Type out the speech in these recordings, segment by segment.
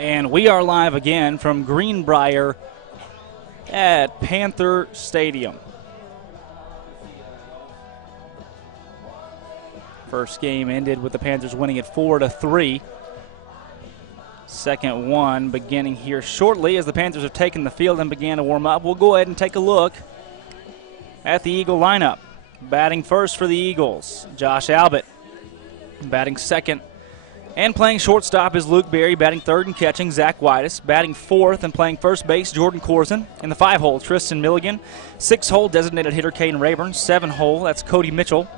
And we are live again from Greenbrier at Panther Stadium. First game ended with the Panthers winning it 4-3. Second one beginning here shortly as the Panthers have taken the field and began to warm up. We'll go ahead and take a look at the Eagle lineup. Batting first for the Eagles, Josh Albert. Batting second and playing shortstop is Luke Berry. Batting third and catching, Zach Whitus. Batting fourth and playing first base, Jordan Corson. In the 5-hole, Tristan Milligan. 6-hole, designated hitter Caden Rayburn. 7-hole, that's Cody Mitchell.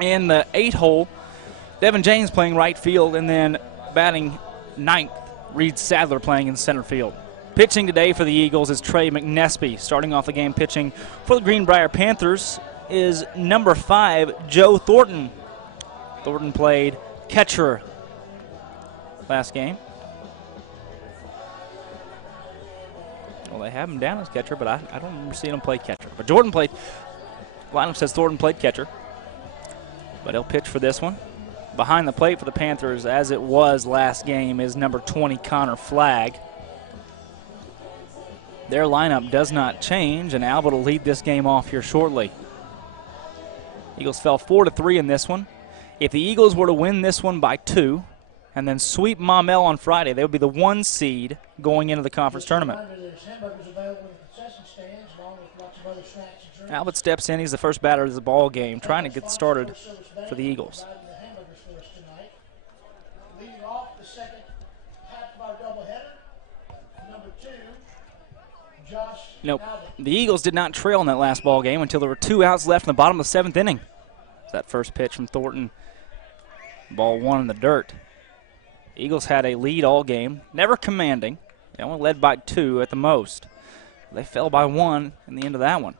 In the 8-hole, Devin James playing right field. And then batting ninth, Reed Sadler playing in center field. Pitching today for the Eagles is Trey McNespy. Starting off the game pitching for the Greenbrier Panthers is number 5, Joe Thornton. Thornton played catcher last game. Well, they have him down as catcher, but I don't remember seeing him play catcher. But Jordan played, lineup says Thornton played catcher, but he'll pitch for this one. Behind the plate for the Panthers, as it was last game, is number 20, Connor Flagg. Their lineup does not change, and Albert will lead this game off here shortly. Eagles fell 4-3 in this one. If the Eagles were to win this one by 2 and then sweep Maumelle on Friday, they would be the 1 seed going into the conference tournament. Albert steps in. He's the first batter of the ball game, trying to get started for the Eagles. Nope. The Eagles did not trail in that last ball game until there were 2 outs left in the bottom of the 7th inning. That first pitch from Thornton, ball 1 in the dirt. Eagles had a lead all game, never commanding. They only led by 2 at the most. They fell by 1 in the end of that one.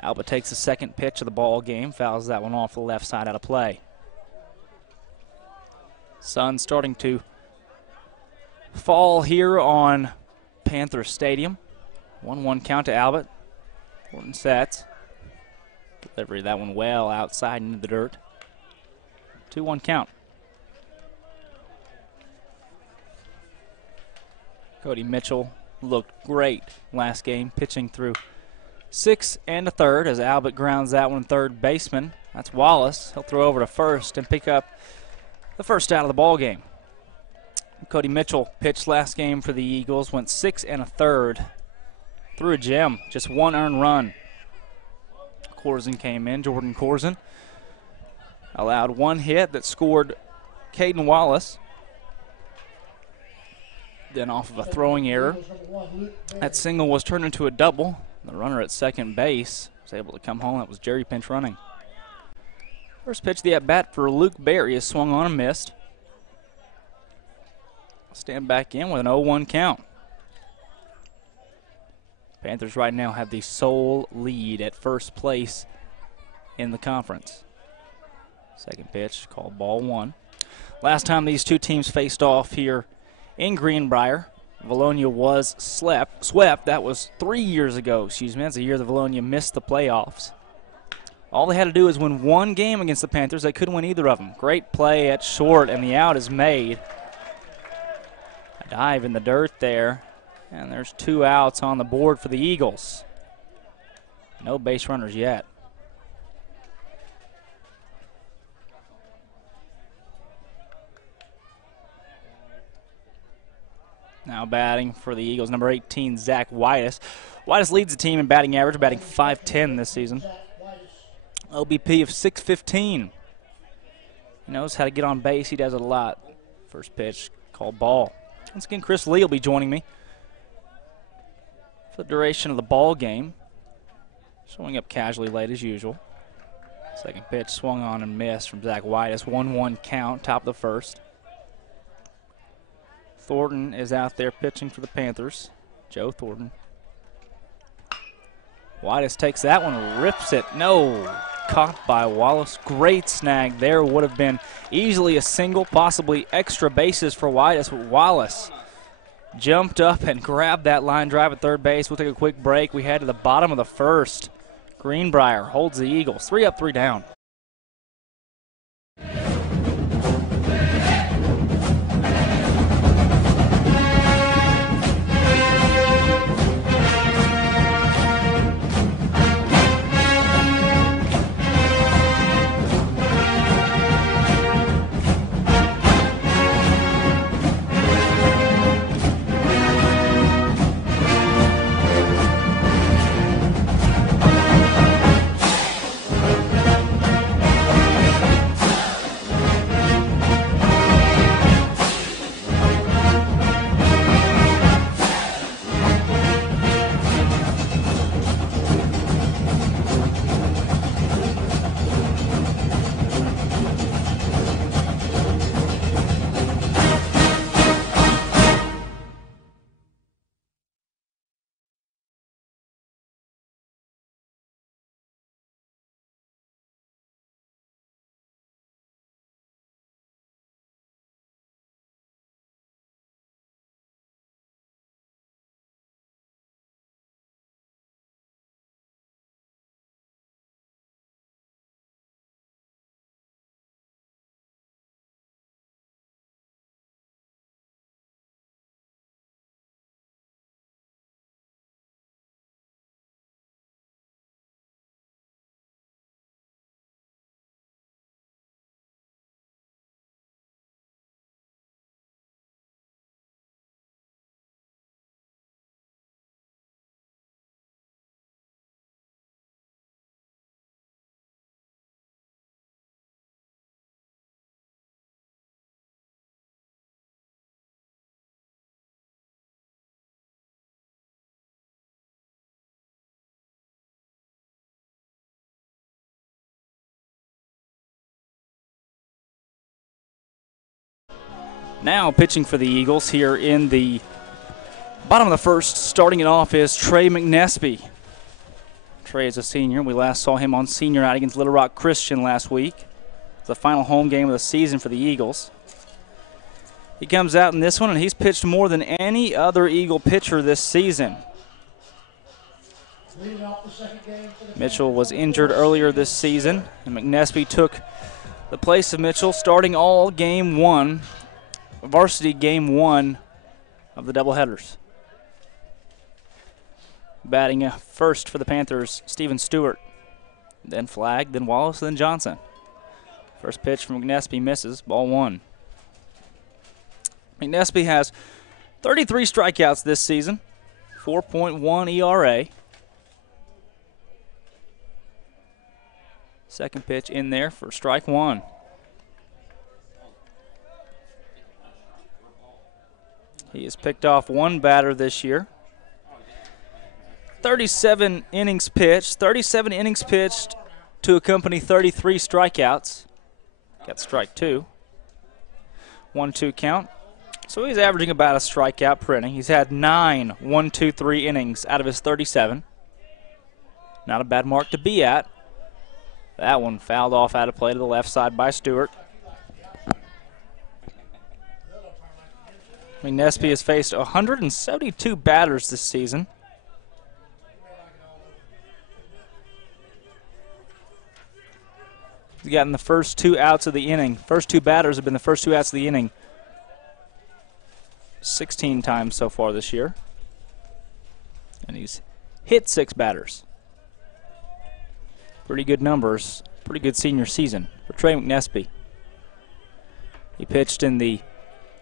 Alba takes the second pitch of the ball game, fouls that one off the left side out of play. Sun starting to fall here on Panther Stadium. 1-1 count to Albert. Thornton sets. Delivery that one well outside into the dirt. 2-1 count. Cody Mitchell looked great last game, pitching through 6 1/3 as Albert grounds that one third baseman. That's Wallace. He'll throw over to first and pick up the first out of the ball game. Cody Mitchell pitched last game for the Eagles, went 6 1/3. Threw a gem, just 1 earned run. Corson came in, Jordan Corson. Allowed 1 hit that scored Caden Wallace. Then off of a throwing error, that single was turned into a double. The runner at second base was able to come home. That was Jerry pinch running. First pitch of the at-bat for Luke Berry is swung on and missed. Stand back in with an 0-1 count. Panthers right now have the sole lead at first place in the conference. Second pitch called ball 1. Last time these two teams faced off here in Greenbrier, Vilonia was swept. That was 3 years ago. Excuse me. That's the year that Vilonia missed the playoffs. All they had to do is win 1 game against the Panthers. They couldn't win either of them. Great play at short, and the out is made. A dive in the dirt there. And there's 2 outs on the board for the Eagles. No base runners yet. Now batting for the Eagles, number 18, Zach Whitus. Whitus leads the team in batting average, batting .510 this season. OBP of .615. He knows how to get on base. He does it a lot. First pitch called ball. Once again, Chris Lee will be joining me for the duration of the ball game. Showing up casually late as usual. Second pitch swung on and missed from Zach Whitus. 1-1 count, top of the first. Thornton is out there pitching for the Panthers. Joe Thornton. Whitus takes that one, rips it. No, caught by Wallace. Great snag there. Would have been easily a single, possibly extra bases for Whitus. Wallace jumped up and grabbed that line drive at third base. We'll take a quick break. We head to the bottom of the first. Greenbrier holds the Eagles. 3 up, 3 down. Now pitching for the Eagles here in the bottom of the first, starting it off is Trey McNespy. Trey is a senior. We last saw him on senior night against Little Rock Christian last week. It's the final home game of the season for the Eagles. He comes out in this one, and he's pitched more than any other Eagle pitcher this season. Mitchell was injured earlier this season, and McNespy took the place of Mitchell, starting all game one, varsity game one of the doubleheaders. Batting first for the Panthers, Steven Stewart. Then Flagg, then Wallace, then Johnson. First pitch from McNespy misses, ball one. McNespy has 33 strikeouts this season, 4.1 ERA. Second pitch in there for strike one. He has picked off one batter this year. 37 innings pitched to accompany 33 strikeouts. Got strike two. 1-2 count. So he's averaging about a strikeout per inning. He's had 9 1-2-3 innings out of his 37. Not a bad mark to be at. That one fouled off out of play to the left side by Stewart. McNespy has faced 172 batters this season. He's gotten the first 2 outs of the inning. First 2 batters have been the first 2 outs of the inning 16 times so far this year. And he's hit 6 batters. Pretty good numbers. Pretty good senior season for Trey McNespy. He pitched in the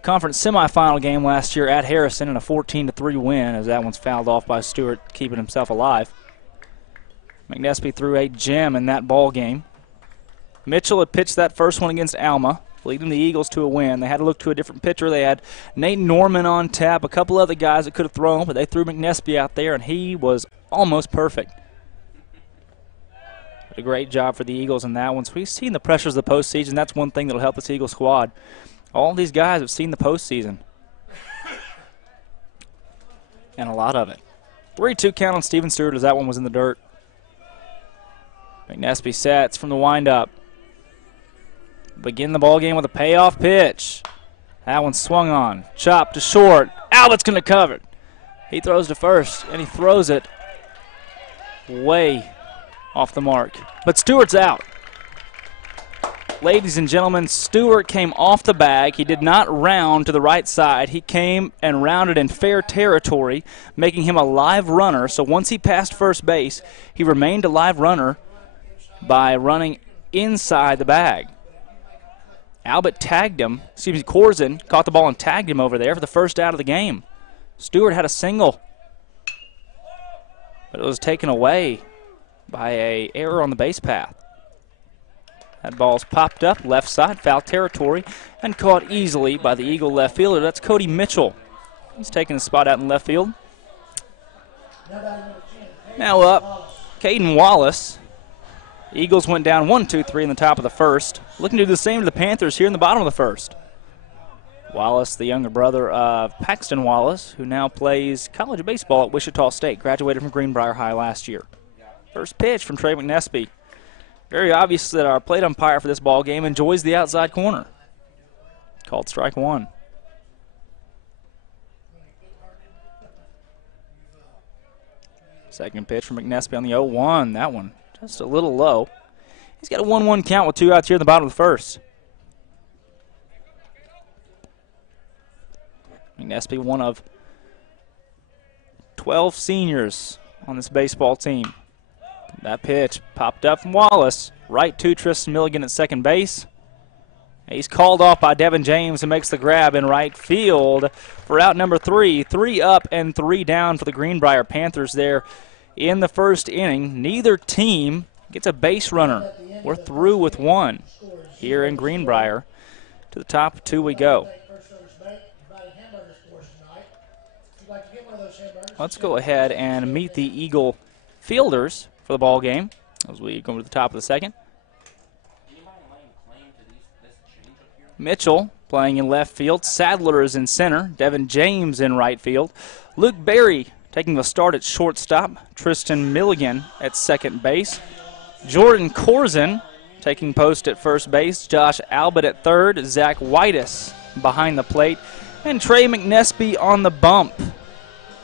conference semifinal game last year at Harrison in a 14-3 win, as that one's fouled off by Stewart, keeping himself alive. McNespy threw a gem in that ball game. Mitchell had pitched that first one against Alma, leading the Eagles to a win. They had to look to a different pitcher. They had Nate Norman on tap, a couple other guys that could have thrown, but they threw McNespy out there, and he was almost perfect. Did a great job for the Eagles in that one. So we've seen the pressures of the postseason. That's one thing that will help this Eagle squad. All these guys have seen the postseason, and a lot of it. 3-2 count on Steven Stewart as that one was in the dirt. McNespy sets from the windup. Begin the ball game with a payoff pitch. That one swung on. Chopped to short. Albert's going to cover it. He throws to first, and he throws it way off the mark. But Stewart's out. Ladies and gentlemen, Stewart came off the bag. He did not round to the right side. He came and rounded in fair territory, making him a live runner. So once he passed first base, he remained a live runner by running inside the bag. Albert tagged him, Corzin caught the ball and tagged him over there for the first out of the game. Stewart had a single, but it was taken away by an error on the base path. That ball's popped up left side, foul territory, and caught easily by the Eagle left fielder. That's Cody Mitchell. He's taking a spot out in left field. Now up, Caden Wallace. Eagles went down 1-2-3 in the top of the first. Looking to do the same to the Panthers here in the bottom of the first. Wallace, the younger brother of Paxton Wallace, who now plays college baseball at Wichita State, graduated from Greenbrier High last year. First pitch from Trey McNespy. Very obvious that our plate umpire for this ball game enjoys the outside corner. Called strike one. Second pitch from McNespy on the 0-1. That one just a little low. He's got a 1-1 count with 2 outs here in the bottom of the first. McNespy, one of 12 seniors on this baseball team. That pitch popped up from Wallace. Right to Tristan Milligan at second base. He's called off by Devin James, who makes the grab in right field for out number 3. 3 up and 3 down for the Greenbrier Panthers there in the first inning. Neither team gets a base runner. We're through with 1 here in Greenbrier. To the top 2 we go. Let's go ahead and meet the Eagle fielders for the ball game as we go to the top of the second. Mitchell playing in left field. Sadler is in center. Devin James in right field. Luke Berry taking the start at shortstop. Tristan Milligan at second base. Jordan Corzin taking post at first base. Josh Albert at third. Zach Whitus behind the plate. And Trey McNesby on the bump.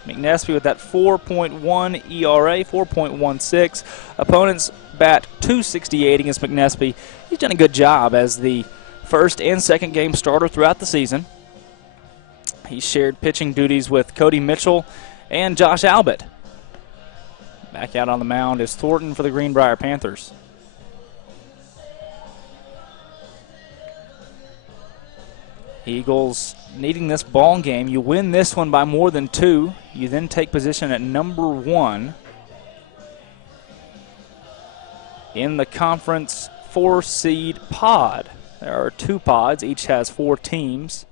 McNesby with that 4.1 ERA, 4.16. Opponents bat .268 against McNesby. He's done a good job as the first and second game starter throughout the season. He shared pitching duties with Cody Mitchell and Josh Albert. Back out on the mound is Thornton for the Greenbrier Panthers. Eagles needing this ball game. You win this one by more than 2. You then take position at number 1 in the conference 4-seed pod. There are 2 pods. Each has 4 teams.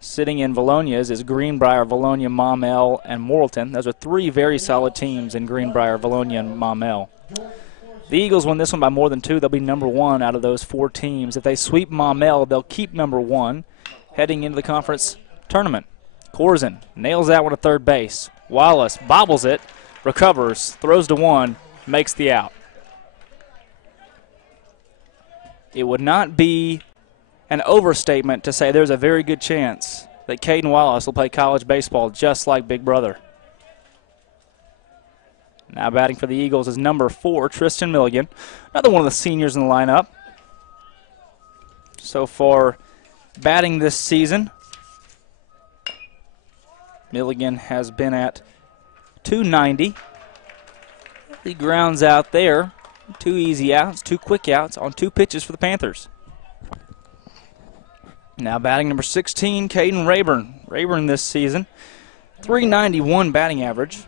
Sitting in Vilonia's is Greenbrier, Vilonia, Maumelle, and Morrilton. Those are 3 very solid teams in Greenbrier, Vilonia, and Maumelle. The Eagles win this one by more than 2. They'll be number 1 out of those 4 teams. If they sweep Maumelle, they'll keep number 1 heading into the conference tournament. Corzin nails that one to third base. Wallace bobbles it, recovers, throws to 1, makes the out. It would not be an overstatement to say there's a very good chance that Caden Wallace will play college baseball just like Big Brother. Now batting for the Eagles is number 4, Tristan Milligan. Another one of the seniors in the lineup. So far, batting this season, Milligan has been at .290. He grounds out there. 2 easy outs, 2 quick outs on 2 pitches for the Panthers. Now batting number 16, Caden Rayburn. Rayburn this season, .391 batting average.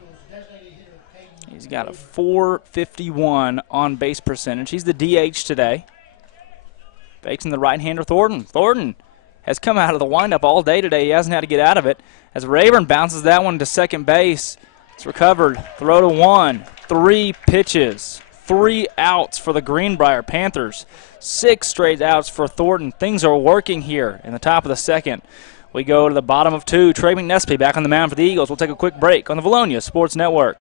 He's got a .451 on base percentage. He's the DH today. Facing the right-hander Thornton. Thornton has come out of the windup all day today. He hasn't had to get out of it. As Rayburn bounces that one to second base. It's recovered. Throw to 1. 3 pitches. 3 outs for the Greenbrier Panthers. 6 straight outs for Thornton. Things are working here in the top of the second. We go to the bottom of 2. Trey McNesby back on the mound for the Eagles. We'll take a quick break on the Vilonia Sports Network.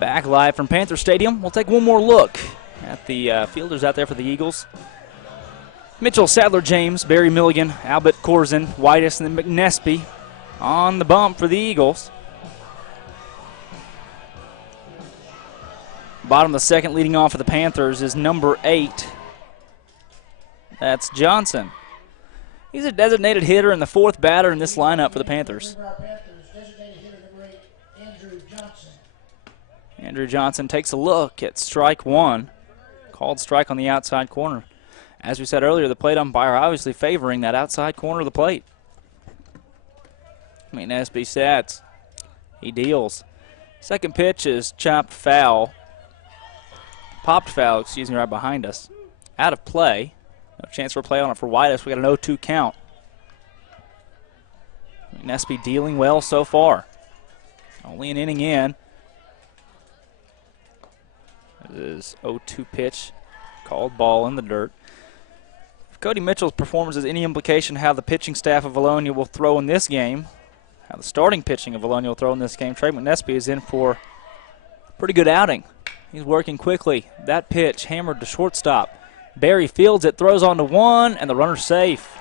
Back live from Panther Stadium. We'll take one more look at the fielders out there for the Eagles. Mitchell, Sadler, James, Barry Milligan, Albert, Corzin, Whitus, and then McNesby on the bump for the Eagles. Bottom of the second, leading off for the Panthers is number 8. That's Johnson. He's a designated hitter and the 4th batter in this lineup for the Panthers. Andrew Johnson takes a look at strike 1. Called strike on the outside corner. As we said earlier, the plate umpire obviously favoring that outside corner of the plate. McNesby sets. He deals. Second pitch is chopped foul. Popped foul, excuse me, right behind us. Out of play. No chance for a play on it for Whitus. We got an 0-2 count. McNesby dealing well so far. Only an inning in. This is 0-2 pitch Called ball in the dirt. If Cody Mitchell's performance has any implication how the pitching staff of Vilonia will throw in this game, how the starting pitching of Vilonia will throw in this game, Trey McNespy is in for a pretty good outing. He's working quickly. That pitch hammered to shortstop. Barry fields it, throws on to one, and the runner's safe.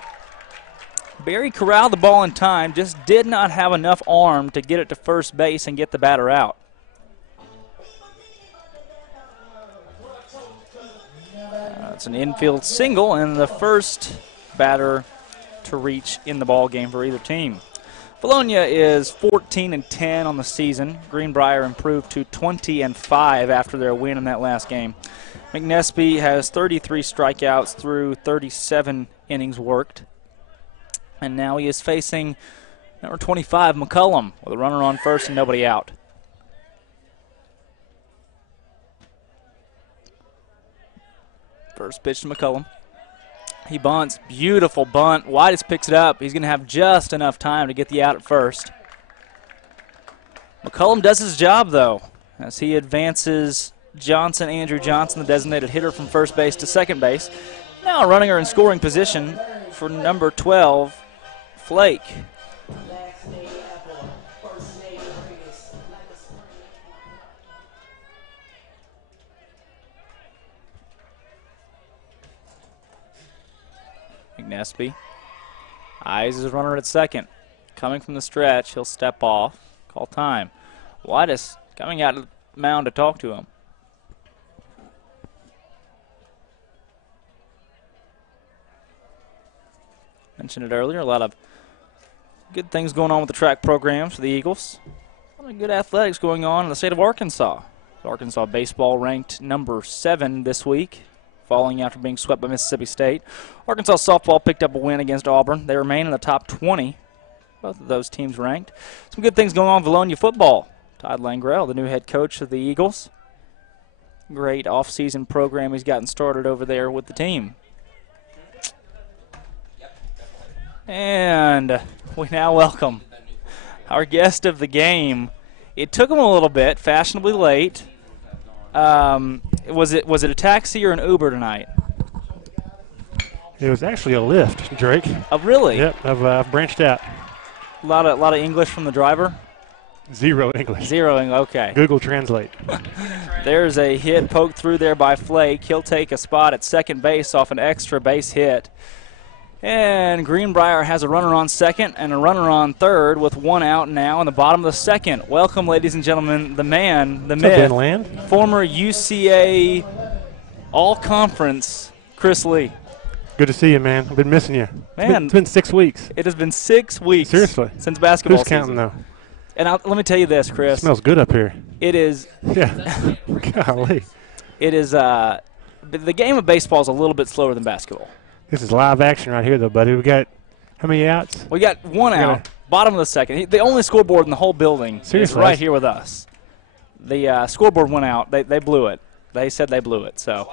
Barry corralled the ball in time, just did not have enough arm to get it to first base and get the batter out. It's an infield single and the first batter to reach in the ball game for either team. Vilonia is 14-10 on the season. Greenbrier improved to 20-5 after their win in that last game. McNespy has 33 strikeouts through 37 innings worked. And now he is facing number 25, McCullum, with a runner on first and nobody out. First pitch to McCullum. He bunts. Beautiful bunt. Whitus picks it up. He's going to have just enough time to get the out at first. McCullum does his job, though, as he advances Andrew Johnson, the designated hitter, from first base to second base. Now a runner in scoring position for number 12, Flake. McNespy eyes his runner at second. Coming from the stretch, he'll step off. Call time. Whitus coming out of the mound to talk to him. Mentioned it earlier, a lot of good things going on with the track programs for the Eagles. A lot of good athletics going on in the state of Arkansas. Arkansas baseball ranked number 7 this week, falling after being swept by Mississippi State. Arkansas softball picked up a win against Auburn. They remain in the top 20. Both of those teams ranked. Some good things going on in Vilonia football. Todd Langrell, the new head coach of the Eagles. Great off-season program he's gotten started over there with the team. And we now welcome our guest of the game. It took him a little bit, fashionably late. Was it a taxi or an Uber tonight? It was actually a Lyft, Drake. Oh, really? Yep, I've branched out. A lot of English from the driver? Zero English. Zero English, okay. Google Translate. There's a hit poked through there by Flake. He'll take a spot at second base off an extra base hit. And Greenbrier has a runner on second and a runner on third with one out now in the bottom of the second. Welcome, ladies and gentlemen, the man, the myth, former UCA All-Conference, Chris Lee. Good to see you, man. I've been missing you. Man, it's been 6 weeks. It has been 6 weeks. Seriously. Since basketball Who's counting, season. though? And let me tell you this, Chris. It smells good up here. It is. Yeah. Golly. It is. The game of baseball is a little bit slower than basketball. This is live action right here, though, buddy. We got how many outs? We got one out, bottom of the second. The only scoreboard in the whole building is right here with us. The scoreboard went out. They blew it. They said they blew it. So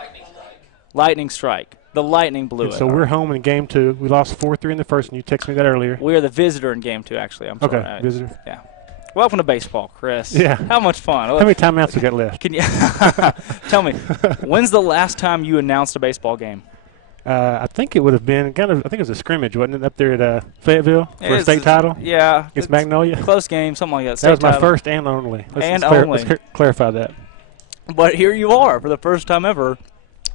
lightning strike. The Lightning blew it. So we're home in game 2. We lost 4-3 in the first, and you texted me that earlier. We are the visitor in game 2, actually. I'm sorry. Okay, visitor. Yeah. Welcome to baseball, Chris. Yeah. How much fun. How many timeouts we got left? Can you tell me, when's the last time you announced a baseball game? I think it would have been I think it was a scrimmage, wasn't it, up there at Fayetteville for a state title? Yeah. Against Magnolia? Close game, something like that. That was my first and only. Let's clarify that. But here you are for the first time ever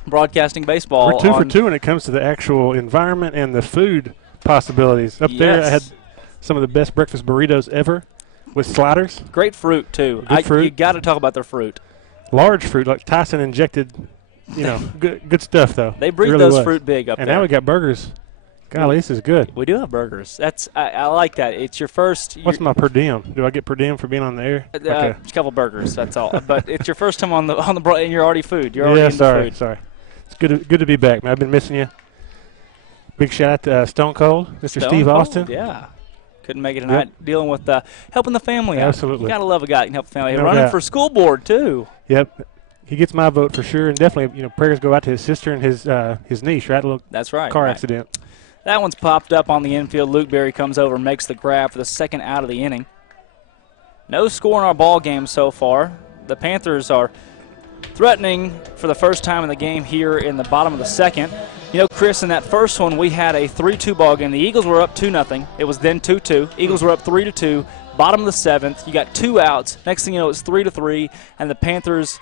broadcasting baseball. We're 2 for 2 when it comes to the actual environment and the food possibilities. Up there, I had some of the best breakfast burritos ever with sliders. Great fruit, too. Good fruit. You got to talk about their fruit. Large fruit, like Tyson injected. Good stuff, though. They breed those fruit big up there. And now we got burgers. Golly, this is good. We do have burgers. I like that. It's your first. What's my per diem? Do I get per diem for being on the air? A couple burgers. That's all. But it's your first time on the and you're already food. You're already into food. Sorry. It's good to be back, man. I've been missing you. Big shout out to Stone Cold, Mr. Steve Austin. Yeah. Couldn't make it tonight. Dealing with helping the family out. Absolutely. You got to love a guy who can help the family. Running for school board, too. Yep. He gets my vote for sure, and definitely, prayers go out to his sister and his niece, right? That's right. Car accident. That one's popped up on the infield. Luke Berry comes over and makes the grab for the second out of the inning. No score in our ball game so far. The Panthers are threatening for the first time in the game here in the bottom of the second. You know, Chris, in that first one, we had a 3-2 ball game. The Eagles were up 2-0. It was then 2-2. Eagles were up 3-2. Bottom of the seventh. You got 2 outs. Next thing you know, it's 3-3, and the Panthers,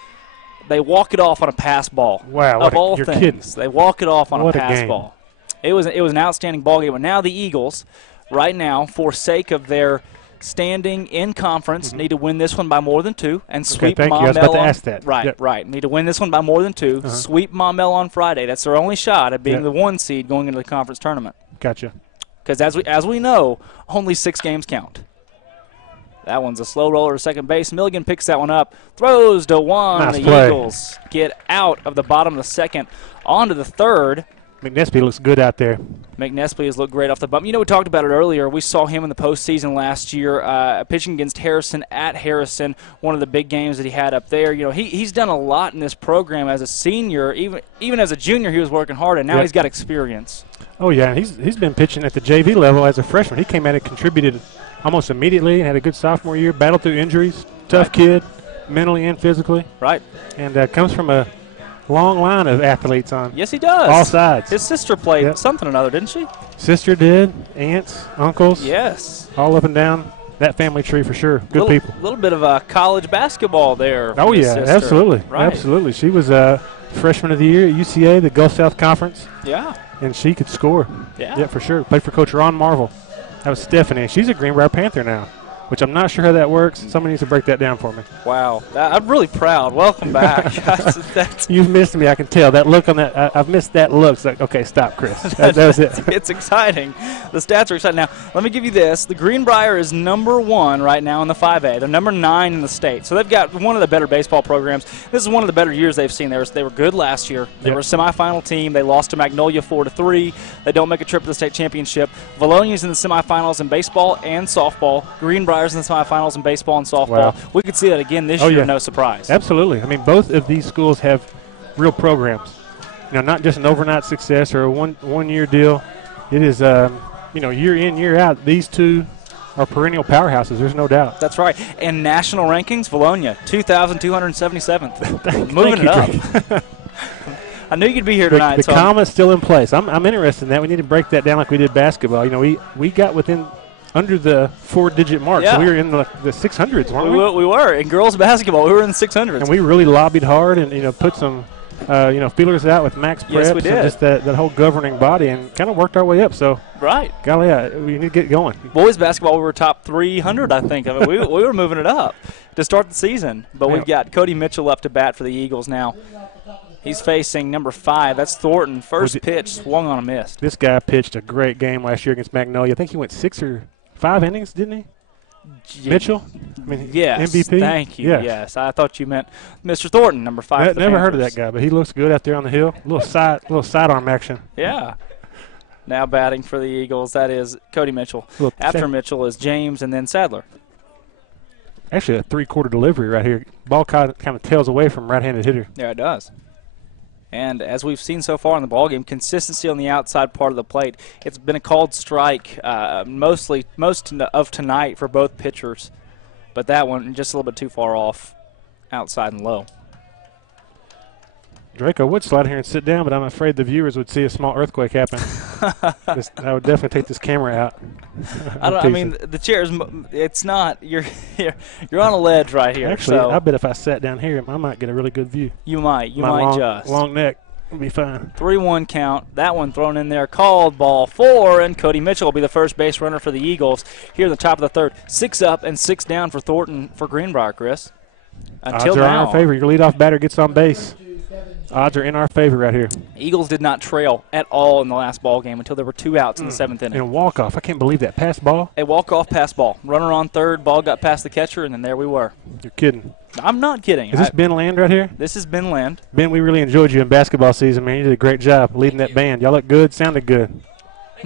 they walk it off on a pass ball. Wow, of all you're things, kidding. they walk it off on What a a pass game. ball. It was an outstanding ball game. But now the Eagles, right now, for sake of their standing in conference, need to win this one by more than 2 and sweep thank you. I Maumelle. was about to ask that. Right, Yep. right. Need to win this one by more than 2. Sweep Maumelle on Friday. That's their only shot at being Yep. the 1 seed going into the conference tournament. Gotcha. Because as we know, only 6 games count. That one's a slow roller to second base. Milligan picks that one up, throws to one. Nice The play. Eagles get out of the bottom of the second, onto the third. McNespy looks good out there. McNespy has looked great off the bump. You know, we talked about it earlier. We saw him in the postseason last year, pitching against Harrison at Harrison, one of the big games that he had up there. You know, he's done a lot in this program as a senior. Even as a junior, he was working hard, and now he's got experience. Oh, yeah, and he's been pitching at the JV level as a freshman. He came out and contributed almost immediately and had a good sophomore year, battled through injuries, tough kid, mentally and physically. Right. And comes from a long line of athletes on Yes, he does. all sides. His sister played Yep. something or another, didn't she? Sister did, aunts, uncles, Yes. all up and down that family tree for sure. Good people. A little bit of college basketball there. Oh, from his yeah, sister. absolutely. Right. Absolutely. She was freshman of the year at UCA, the Gulf South Conference, Yeah. and she could score. Yeah. For sure. Played for Coach Ron Marvel. That was Stephanie. She's a Greenbrier Panther now, which I'm not sure how that works. Somebody needs to break that down for me. Wow. I'm really proud. Welcome back. That's You've missed me, I can tell. That look on that, I've missed that look. It's like, okay, stop, Chris. That was it. It's exciting. The stats are exciting. Now, let me give you this. The Greenbrier is number 1 right now in the 5A. They're number 9 in the state. So they've got one of the better baseball programs. This is one of the better years they've seen. They were good last year. They were a semifinal team. They lost to Magnolia 4-3. They don't make a trip to the state championship. Vilonia's in the semifinals in baseball and softball. Greenbrier's in the semifinals in baseball and softball. Wow. We could see that again this year, no surprise. Absolutely. I mean, both of these schools have real programs. You know, not just an overnight success or a one-year deal. It is, year in, year out. These two are perennial powerhouses. There's no doubt. That's right. And national rankings, Vilonia, 2,277th. Moving Thank it up. I knew you'd be here tonight. The comma's still in place. I'm interested in that. We need to break that down like we did basketball. You know, we got under the 4-digit mark. Yeah. So we were in the 600s, weren't we? We were. In girls basketball, we were in the 600s. And we really lobbied hard and, put some, feelers out with Max Preps Yes, we did. and just that whole governing body and kind of worked our way up. So, Right. golly, we need to get going. Boys basketball, we were top 300, I think. I mean, we were moving it up to start the season. But we've got Cody Mitchell up to bat for the Eagles now. He's facing number 5. That's Thornton. First pitch swung on a miss. This guy pitched a great game last year against Magnolia. I think he went 6 or 5 innings, didn't he? Mitchell? I mean, Yes. MVP? Thank you. Yeah. Yes. I thought you meant Mr. Thornton, number 5. I never heard of that guy, but he looks good out there on the hill. Little sidearm action. Yeah. Now batting for the Eagles, that is Cody Mitchell. After Mitchell is James and then Sadler. Actually, a 3-quarter delivery right here. Ball kind of tails away from right-handed hitter. Yeah, it does. And as we've seen so far in the ballgame, consistency on the outside part of the plate. It's been a called strike most of tonight for both pitchers. But that one just a little bit too far off, outside and low. Draco would slide here and sit down, but I'm afraid the viewers would see a small earthquake happen. I would definitely take this camera out. I mean, the chairs. It's not. You're on a ledge right here. Actually, so I bet if I sat down here, I might get a really good view. You might. You My might just. long neck will be fine. 3-1 count. That one thrown in there. Called ball 4, and Cody Mitchell will be the first base runner for the Eagles here in the top of the third. 6 up and 6 down for Thornton for Greenbrier, Chris. Until Odds are now, in our favor. Your leadoff batter gets on base. Odds are in our favor right here. Eagles did not trail at all in the last ball game until there were 2 outs in the 7th inning. And a walk-off. I can't believe that. Pass ball? A walk-off pass ball. Runner on third. Ball got past the catcher, and then there we were. You're kidding. I'm not kidding. Is this Ben Land right here? This has been Land. Ben, we really enjoyed you in basketball season, man. You did a great job leading that band. Y'all look good, sounded good.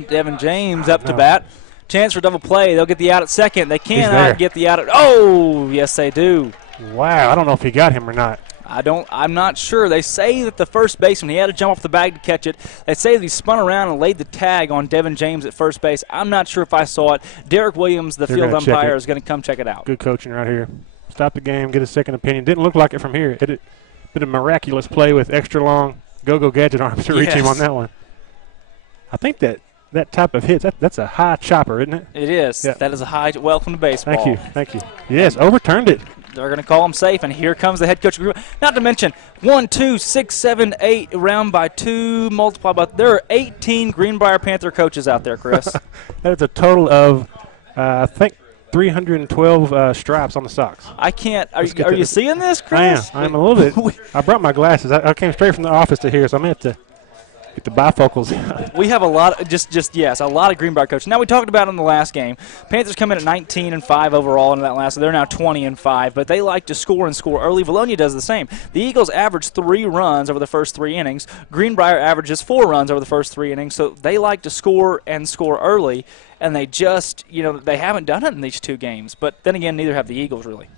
Devin James up to bat. Chance for double play. They'll get the out at second. They there. cannot get the out at – oh, yes, they do. Wow, I don't know if he got him or not. I'm not sure. They say that the first baseman, he had to jump off the bag to catch it. They say that he spun around and laid the tag on Devin James at first base. I'm not sure if I saw it. Derek Williams, the field umpire, is going to come check it out. Good coaching right here. Stop the game, get a second opinion. Didn't look like it from here. bit of miraculous play with extra long go-go gadget arms to reach him on that one. I think that type of hit, that's a high chopper, isn't it? It is. Yeah. That is a high welcome to baseball. Thank you. Yes, overturned it. They're going to call him safe, and here comes the head coach. Not to mention 1, 2, 6, 7, 8, round by 2, multiply by. There are 18 Greenbrier Panther coaches out there, Chris. That is a total of, I think, 312 stripes on the socks. I can't. Are you seeing this, Chris? I am a little bit. I brought my glasses. I came straight from the office to here, so I'm going to have to get the bifocals. We have a lot, a lot of Greenbrier coaches. Now, we talked about in the last game, Panthers come in at 19-5 overall in that last, so they're now 20-5, but they like to score and score early. Vilonia does the same. The Eagles average 3 runs over the first 3 innings. Greenbrier averages 4 runs over the first 3 innings, so they like to score and score early, and they just, they haven't done it in these 2 games. But then again, neither have the Eagles really.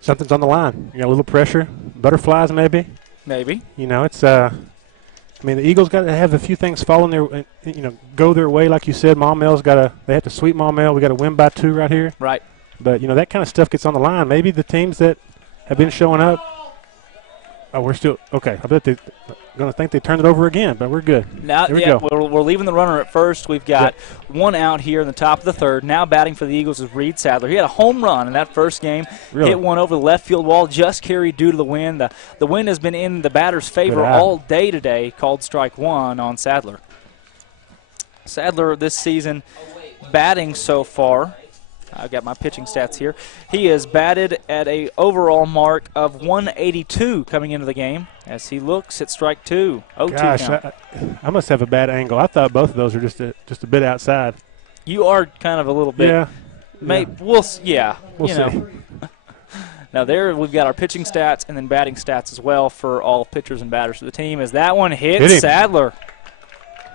Something's on the line. You got a little pressure. Butterflies, maybe. Maybe. It's the Eagles got to have a few things fall in their, go their way, like you said. Maumell's they have to sweep Maumelle. We got to win by 2 right here. Right. But that kind of stuff gets on the line. Maybe the teams that have been showing up. Oh, we're still okay. I bet they're going to think they turned it over again, but we're good. Now, here we go. We're leaving the runner at first. We've got 1 out here in the top of the 3rd. Now batting for the Eagles is Reed Sadler. He had a home run in that first game. Really? Hit one over the left field wall, just carried due to the wind. The wind has been in the batter's favor all day today. Called strike 1 on Sadler. Sadler this season batting so far. I've got my pitching stats here. He has batted at a overall mark of 182 coming into the game. As he looks at strike 2. 0-2 Gosh, count. I must have a bad angle. I thought both of those were just a bit outside. You are kind of a little bit. Yeah. We'll see. Now there we've got our pitching stats and then batting stats as well for all pitchers and batters of the team. As that one hits Sadler.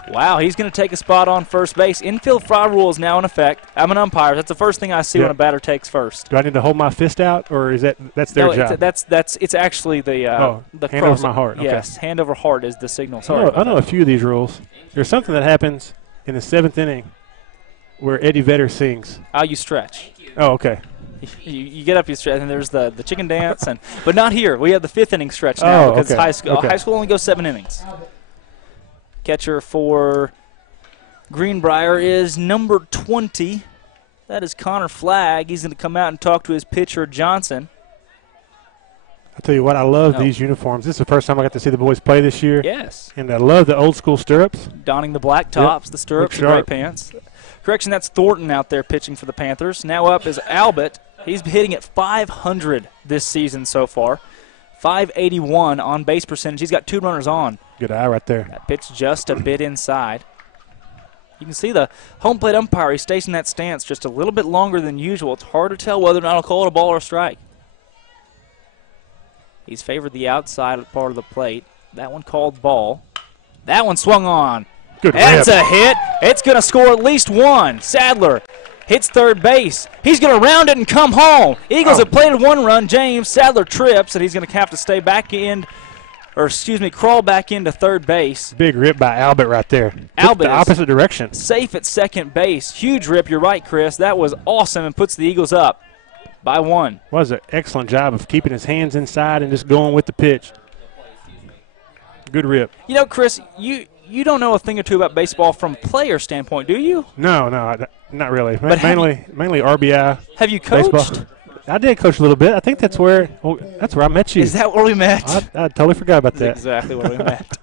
Wow, he's going to take a spot on first base. Infield fly rule is now in effect. I'm an umpire. That's the first thing I see when a batter takes first. Do I need to hold my fist out, or is that's their job? It's actually the hand over my heart. Yes, hand over heart is the signal. I know a few of these rules. There's something that happens in the 7th inning where Eddie Vedder sings. You stretch. Oh, okay. You get up, you stretch, and there's the chicken dance, but not here. We have the 5th inning stretch now because high school. High school only goes 7 innings. Catcher for Greenbrier is number 20. That is Connor Flagg. He's going to come out and talk to his pitcher, Johnson. I'll tell you what, I love these uniforms. This is the first time I got to see the boys play this year. Yes. And I love the old school stirrups. Donning the black tops, the stirrups, the gray pants. Correction, that's Thornton out there pitching for the Panthers. Now up is Albert. He's hitting at .500 this season so far. .581 on base percentage. He's got 2 runners on. Good eye right there. That pitch just a bit inside. You can see the home plate umpire. He stays in that stance just a little bit longer than usual. It's hard to tell whether or not he'll call it a ball or a strike. He's favored the outside part of the plate. That one called ball. That one swung on. Good That's a hit. It's going to score at least 1. Sadler hits third base. He's going to round it and come home. Eagles have played 1 run. James Sadler trips, and he's going to have to stay back in, crawl back into third base. Big rip by Albert right there. Albert the opposite direction. Safe at second base. Huge rip. You're right, Chris. That was awesome and puts the Eagles up by 1. Was an excellent job of keeping his hands inside and just going with the pitch. Good rip. Chris, you don't know a thing or two about baseball from player standpoint, do you? No, not really. But mainly RBI. Have you coached? Baseball. I did coach a little bit. I think that's where I met you. Is that where we met? I totally forgot about that. That's exactly where we met.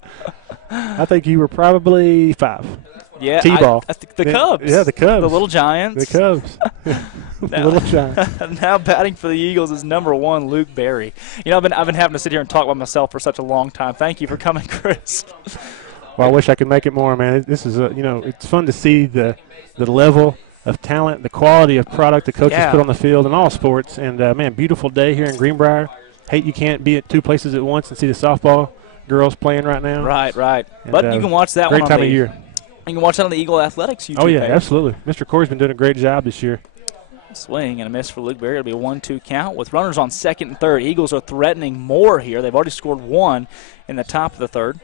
I think you were probably 5. Yeah, T-ball. The Cubs. Yeah, the Cubs. The Little Giants. The Cubs. The Little Giants. Now batting for the Eagles is number 1, Luke Berry. I've been having to sit here and talk about myself for such a long time. Thank you for coming, Chris. Well, I wish I could make it more, man. This is it's fun to see the level of talent, the quality of product the coaches put on the field in all sports. And, man, beautiful day here in Greenbrier. Hate you can't be at 2 places at once and see the softball girls playing right now. Right. And, but you can watch that one great time of year. You can watch that on the Eagle Athletics YouTube page. Oh, yeah, page. absolutely. Mr. Corey's been doing a great job this year. Swing and a miss for Luke Berry. It'll be a 1-2 count with runners on second and third. Eagles are threatening more here. They've already scored 1 in the top of the 3rd.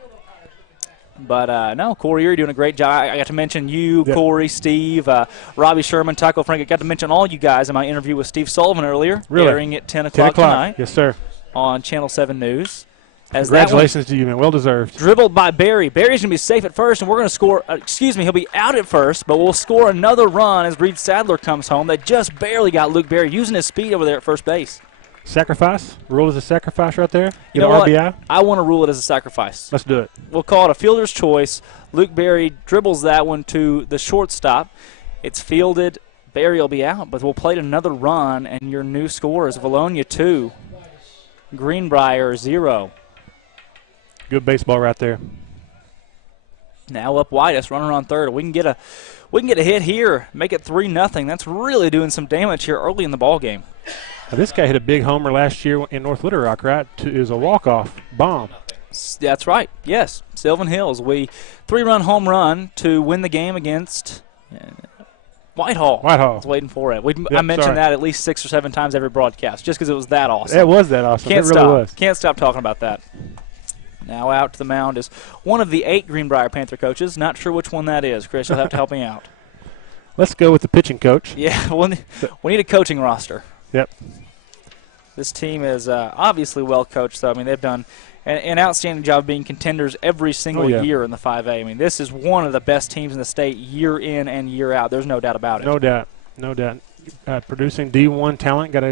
But, no, Corey, you're doing a great job. I got to mention you, Corey, Steve, Robbie Sherman, Taco Frank. I got to mention all you guys in my interview with Steve Sullivan earlier. Really? Airing at 10 o'clock tonight. Yes, sir. on Channel 7 News. As Congratulations to you, man. Well deserved. Dribbled by Barry. Barry's going to be safe at first, and we're going to score. He'll be out at first, but we'll score another run as Reed Sadler comes home. They just barely got Luke Barry using his speed over there at first base. Sacrifice? Rule as a sacrifice right there? You know what? RBI? I want to rule it as a sacrifice. Let's do it. We'll call it a fielder's choice. Luke Barry dribbles that one to the shortstop. It's fielded. Barry will be out, but we'll play another run, and your new score is Vilonia 2, Greenbrier 0. Good baseball right there. Now up Whitus, runner on third. We can get a hit here, make it 3-0. That's really doing some damage here early in the ball game. Now, this guy hit a big homer last year in North Little Rock, right? It was a walk-off bomb. That's right. Yes, Sylvan Hills. 3-run home run to win the game against Whitehall. Whitehall. I was waiting for it. I mentioned that at least 6 or 7 times every broadcast just because it was that awesome. It was that awesome. It really was. Can't stop talking about that. Now out to the mound is one of the 8 Greenbrier Panther coaches. Not sure which one that is. Chris, you'll have to help me out. Let's go with the pitching coach. Yeah, we need a coaching roster. Yep. This team is obviously well coached, though. I mean, they've done an outstanding job of being contenders every single year in the 5A. I mean, this is one of the best teams in the state year in and year out. There's no doubt about it. No doubt. No doubt. Producing D1 talent. Got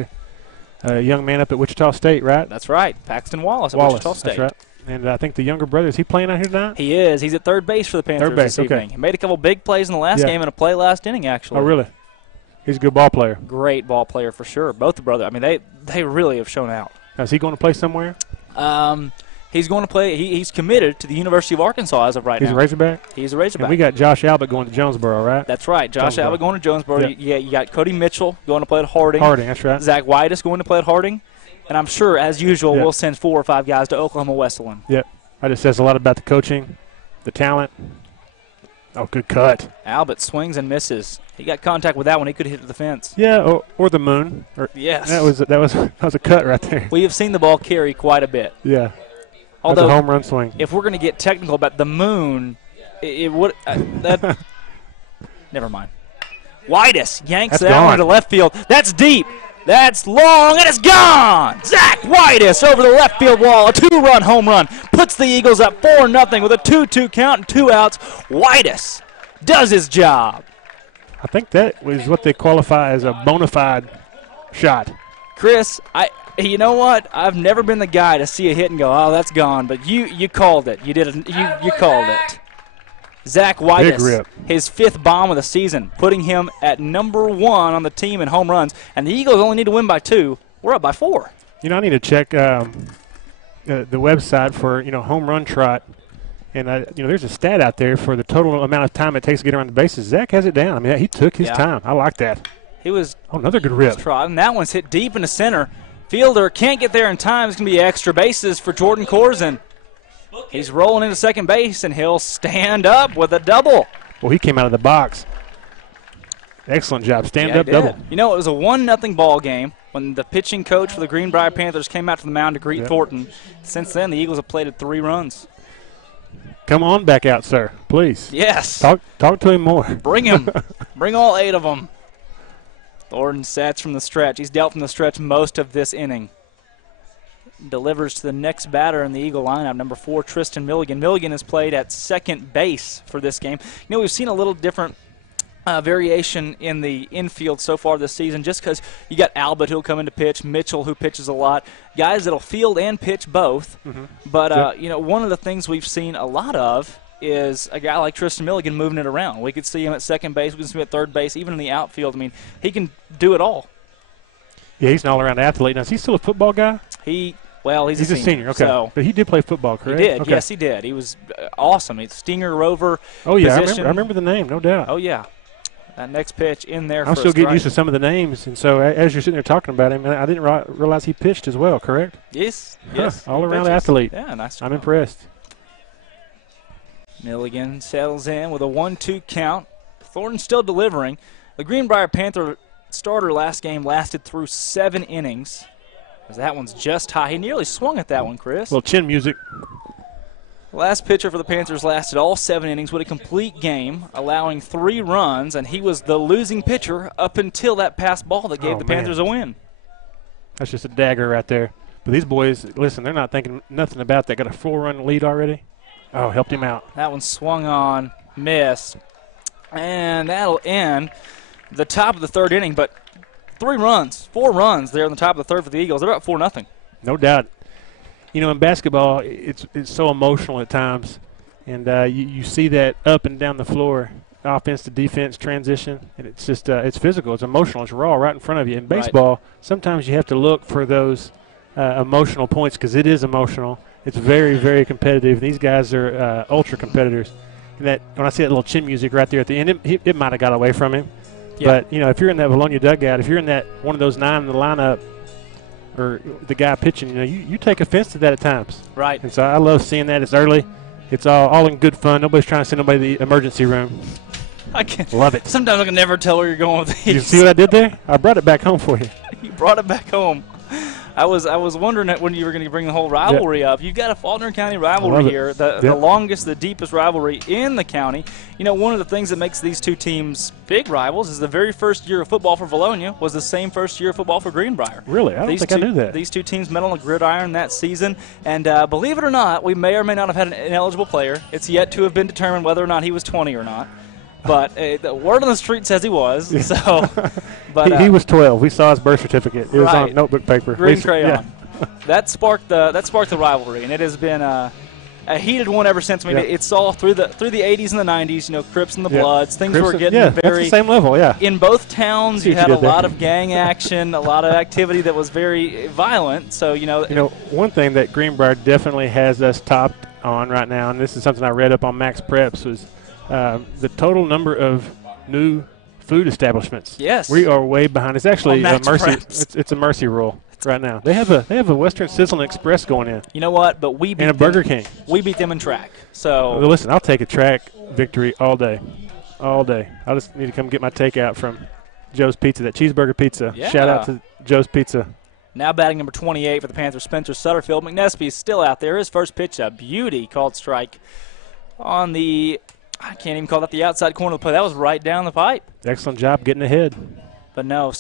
a young man up at Wichita State, right? That's right. Paxton Wallace at Wichita State. That's right. And I think the younger brother, is he playing out here tonight? He is. He's at third base for the Panthers this evening. He made a couple big plays in the last game and a play last inning, actually. Oh, really? He's a good ball player. Great ball player for sure. Both the brothers. I mean, they really have shown out. Now, is he going to play somewhere? He's going to play. He's committed to the University of Arkansas as of right now. He's a Razorback? He's a Razorback. And we got Josh Albert going to Jonesboro, right? That's right. Josh Albert going to Jonesboro. Yep. You got Cody Mitchell going to play at Harding. Harding, that's right. Zach Whitus going to play at Harding. And I'm sure, as usual, we'll send 4 or 5 guys to Oklahoma Wesleyan. Yep. That just says a lot about the coaching, the talent. Oh, good cut. Albert swings and misses. He got contact with that one. He could have hit the fence. Yeah, or the moon. Yes. That was a cut right there. We have seen the ball carry quite a bit. Yeah. Although, that's a home run swing. If we're going to get technical about the moon, it would that. Never mind. Whitus yanks that one to left field. That's deep. That's long, and it's gone! Zach Whitus over the left field wall. A 2-run home run. Puts the Eagles up 4-0 with a 2-2 count and 2 outs. Whitus does his job. I think that was what they qualify as a bona fide shot. Chris, you know what? I've never been the guy to see a hit and go, oh, that's gone. But you called it. You did. You called it. Zach Whitus, his 5th bomb of the season, putting him at number 1 on the team in home runs. And the Eagles only need to win by 2. We're up by 4. You know, I need to check the website for, home run trot. And, there's a stat out there for the total amount of time it takes to get around the bases. Zach has it down. I mean, he took his time. I like that. He was another good rip. Trotting. That one's hit deep into center. Fielder can't get there in time. It's going to be extra bases for Jordan Corzin. He's rolling into second base, and he'll stand up with a double. Well, he came out of the box. Excellent job. Stand-up double. You know, it was a 1-0 ball game when the pitching coach for the Greenbrier Panthers came out to the mound to greet Thornton. Since then, the Eagles have played at 3 runs. Come on back out, sir, please. Yes. Talk to him more. Bring him. Bring all 8 of them. Thornton sets from the stretch. He's dealt from the stretch most of this inning. Delivers to the next batter in the Eagle lineup, number 4, Tristan Milligan. Milligan has played at second base for this game. You know, we've seen a little different variation in the infield so far this season just because you got Albert who'll come in to pitch, Mitchell who pitches a lot, guys that'll field and pitch both. Mm-hmm. But, one of the things we've seen a lot of is a guy like Tristan Milligan moving it around. We could see him at second base. We can see him at third base, even in the outfield. I mean, he can do it all. Yeah, he's an all-around athlete. Now, is he still a football guy? He's a senior. Okay. So but he did play football, correct? He did. Okay. Yes, he did. He was awesome. He's Stinger Rover. Oh, yeah. Position. I remember the name, no doubt. Oh, yeah. That next pitch in there. I'm still getting used to some of the names, and so as you're sitting there talking about him, I didn't realize he pitched as well, correct? Yes. All-around athlete. Yeah, nice. I'm impressed. Milligan settles in with a 1-2 count. Thornton still delivering. The Greenbrier Panther starter last game lasted through 7 innings. That one's just high. He nearly swung at that one, Chris. A little chin music. Last pitcher for the Panthers lasted all 7 innings with a complete game, allowing 3 runs, and he was the losing pitcher up until that pass ball that gave the Panthers a win. That's just a dagger right there. But these boys, listen, they're not thinking nothing about that. Got a 4-run lead already. Oh, helped him out. That one swung on, missed, and that'll end the top of the third inning. But 4 runs there on the top of the third for the Eagles. They're about 4-0. No doubt. You know, in basketball, it's so emotional at times, and you see that up and down the floor, offense to defense transition, and it's just it's physical, it's emotional, it's raw right in front of you. In baseball, sometimes you have to look for those emotional points because it is emotional. It's very, very competitive. These guys are ultra competitors. And that when I see that little chin music right there at the end, it might have got away from him. Yeah. But, you know, if you're in that Vilonia dugout, if you're in that one of those 9 in the lineup, or the guy pitching, you know, you take offense to that at times. Right. And so I love seeing that. It's early. It's all in good fun. Nobody's trying to send nobody to the emergency room. I can love it. Sometimes I can never tell where you're going with these. You see what I did there? I brought it back home for you. You brought it back home. I was wondering when you were going to bring the whole rivalry up. You've got a Faulkner County rivalry here, the longest, the deepest rivalry in the county. You know, one of the things that makes these two teams big rivals is the very first year of football for Vilonia was the same first year of football for Greenbrier. Really? I don't think I knew that. These two teams met on the gridiron that season, and believe it or not, we may or may not have had an ineligible player. It's yet to have been determined whether or not he was 20 or not. But the word on the street says he was. So, but he was 12. We saw his birth certificate. It was on notebook paper. Green crayon. Yeah. That sparked the rivalry, and it has been a heated one ever since. I mean, it's all through the 80s and the 90s. You know, Crips and the Bloods. Things were getting very that's the same level. Yeah. In both towns, you had a lot of gang action, a lot of activity that was very violent. So you know, one thing that Greenbrier definitely has us topped on right now, and this is something I read up on Max Preps, was the total number of new food establishments. Yes, we are way behind. It's actually a mercy. It's a mercy rule right now. They have a Western Sizzling Express going in. You know what? But we beat and a Burger King. We beat them in track. So well, listen, I'll take a track victory all day, all day. I just need to come get my takeout from Joe's Pizza, that cheeseburger pizza. Yeah. Shout out to Joe's Pizza. Now batting number 28 for the Panthers, Spencer Sutterfield. McNespy is still out there. His first pitch, a beauty, called strike on the. I can't even call that the outside corner of the play. That was right down the pipe. Excellent job getting ahead. But no,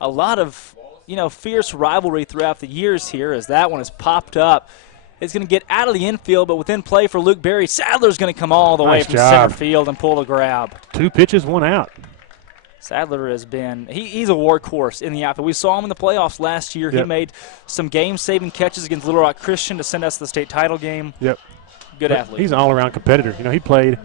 a lot of fierce rivalry throughout the years here as that one has popped up. It's going to get out of the infield, but within play for Luke Berry. Sadler's going to come all the way from center field and pull the grab. 2 pitches, 1 out. Sadler has been he's a workhorse in the outfield. We saw him in the playoffs last year. Yep. He made some game-saving catches against Little Rock Christian to send us to the state title game. Yep. Good athlete. He's an all-around competitor. You know, he played,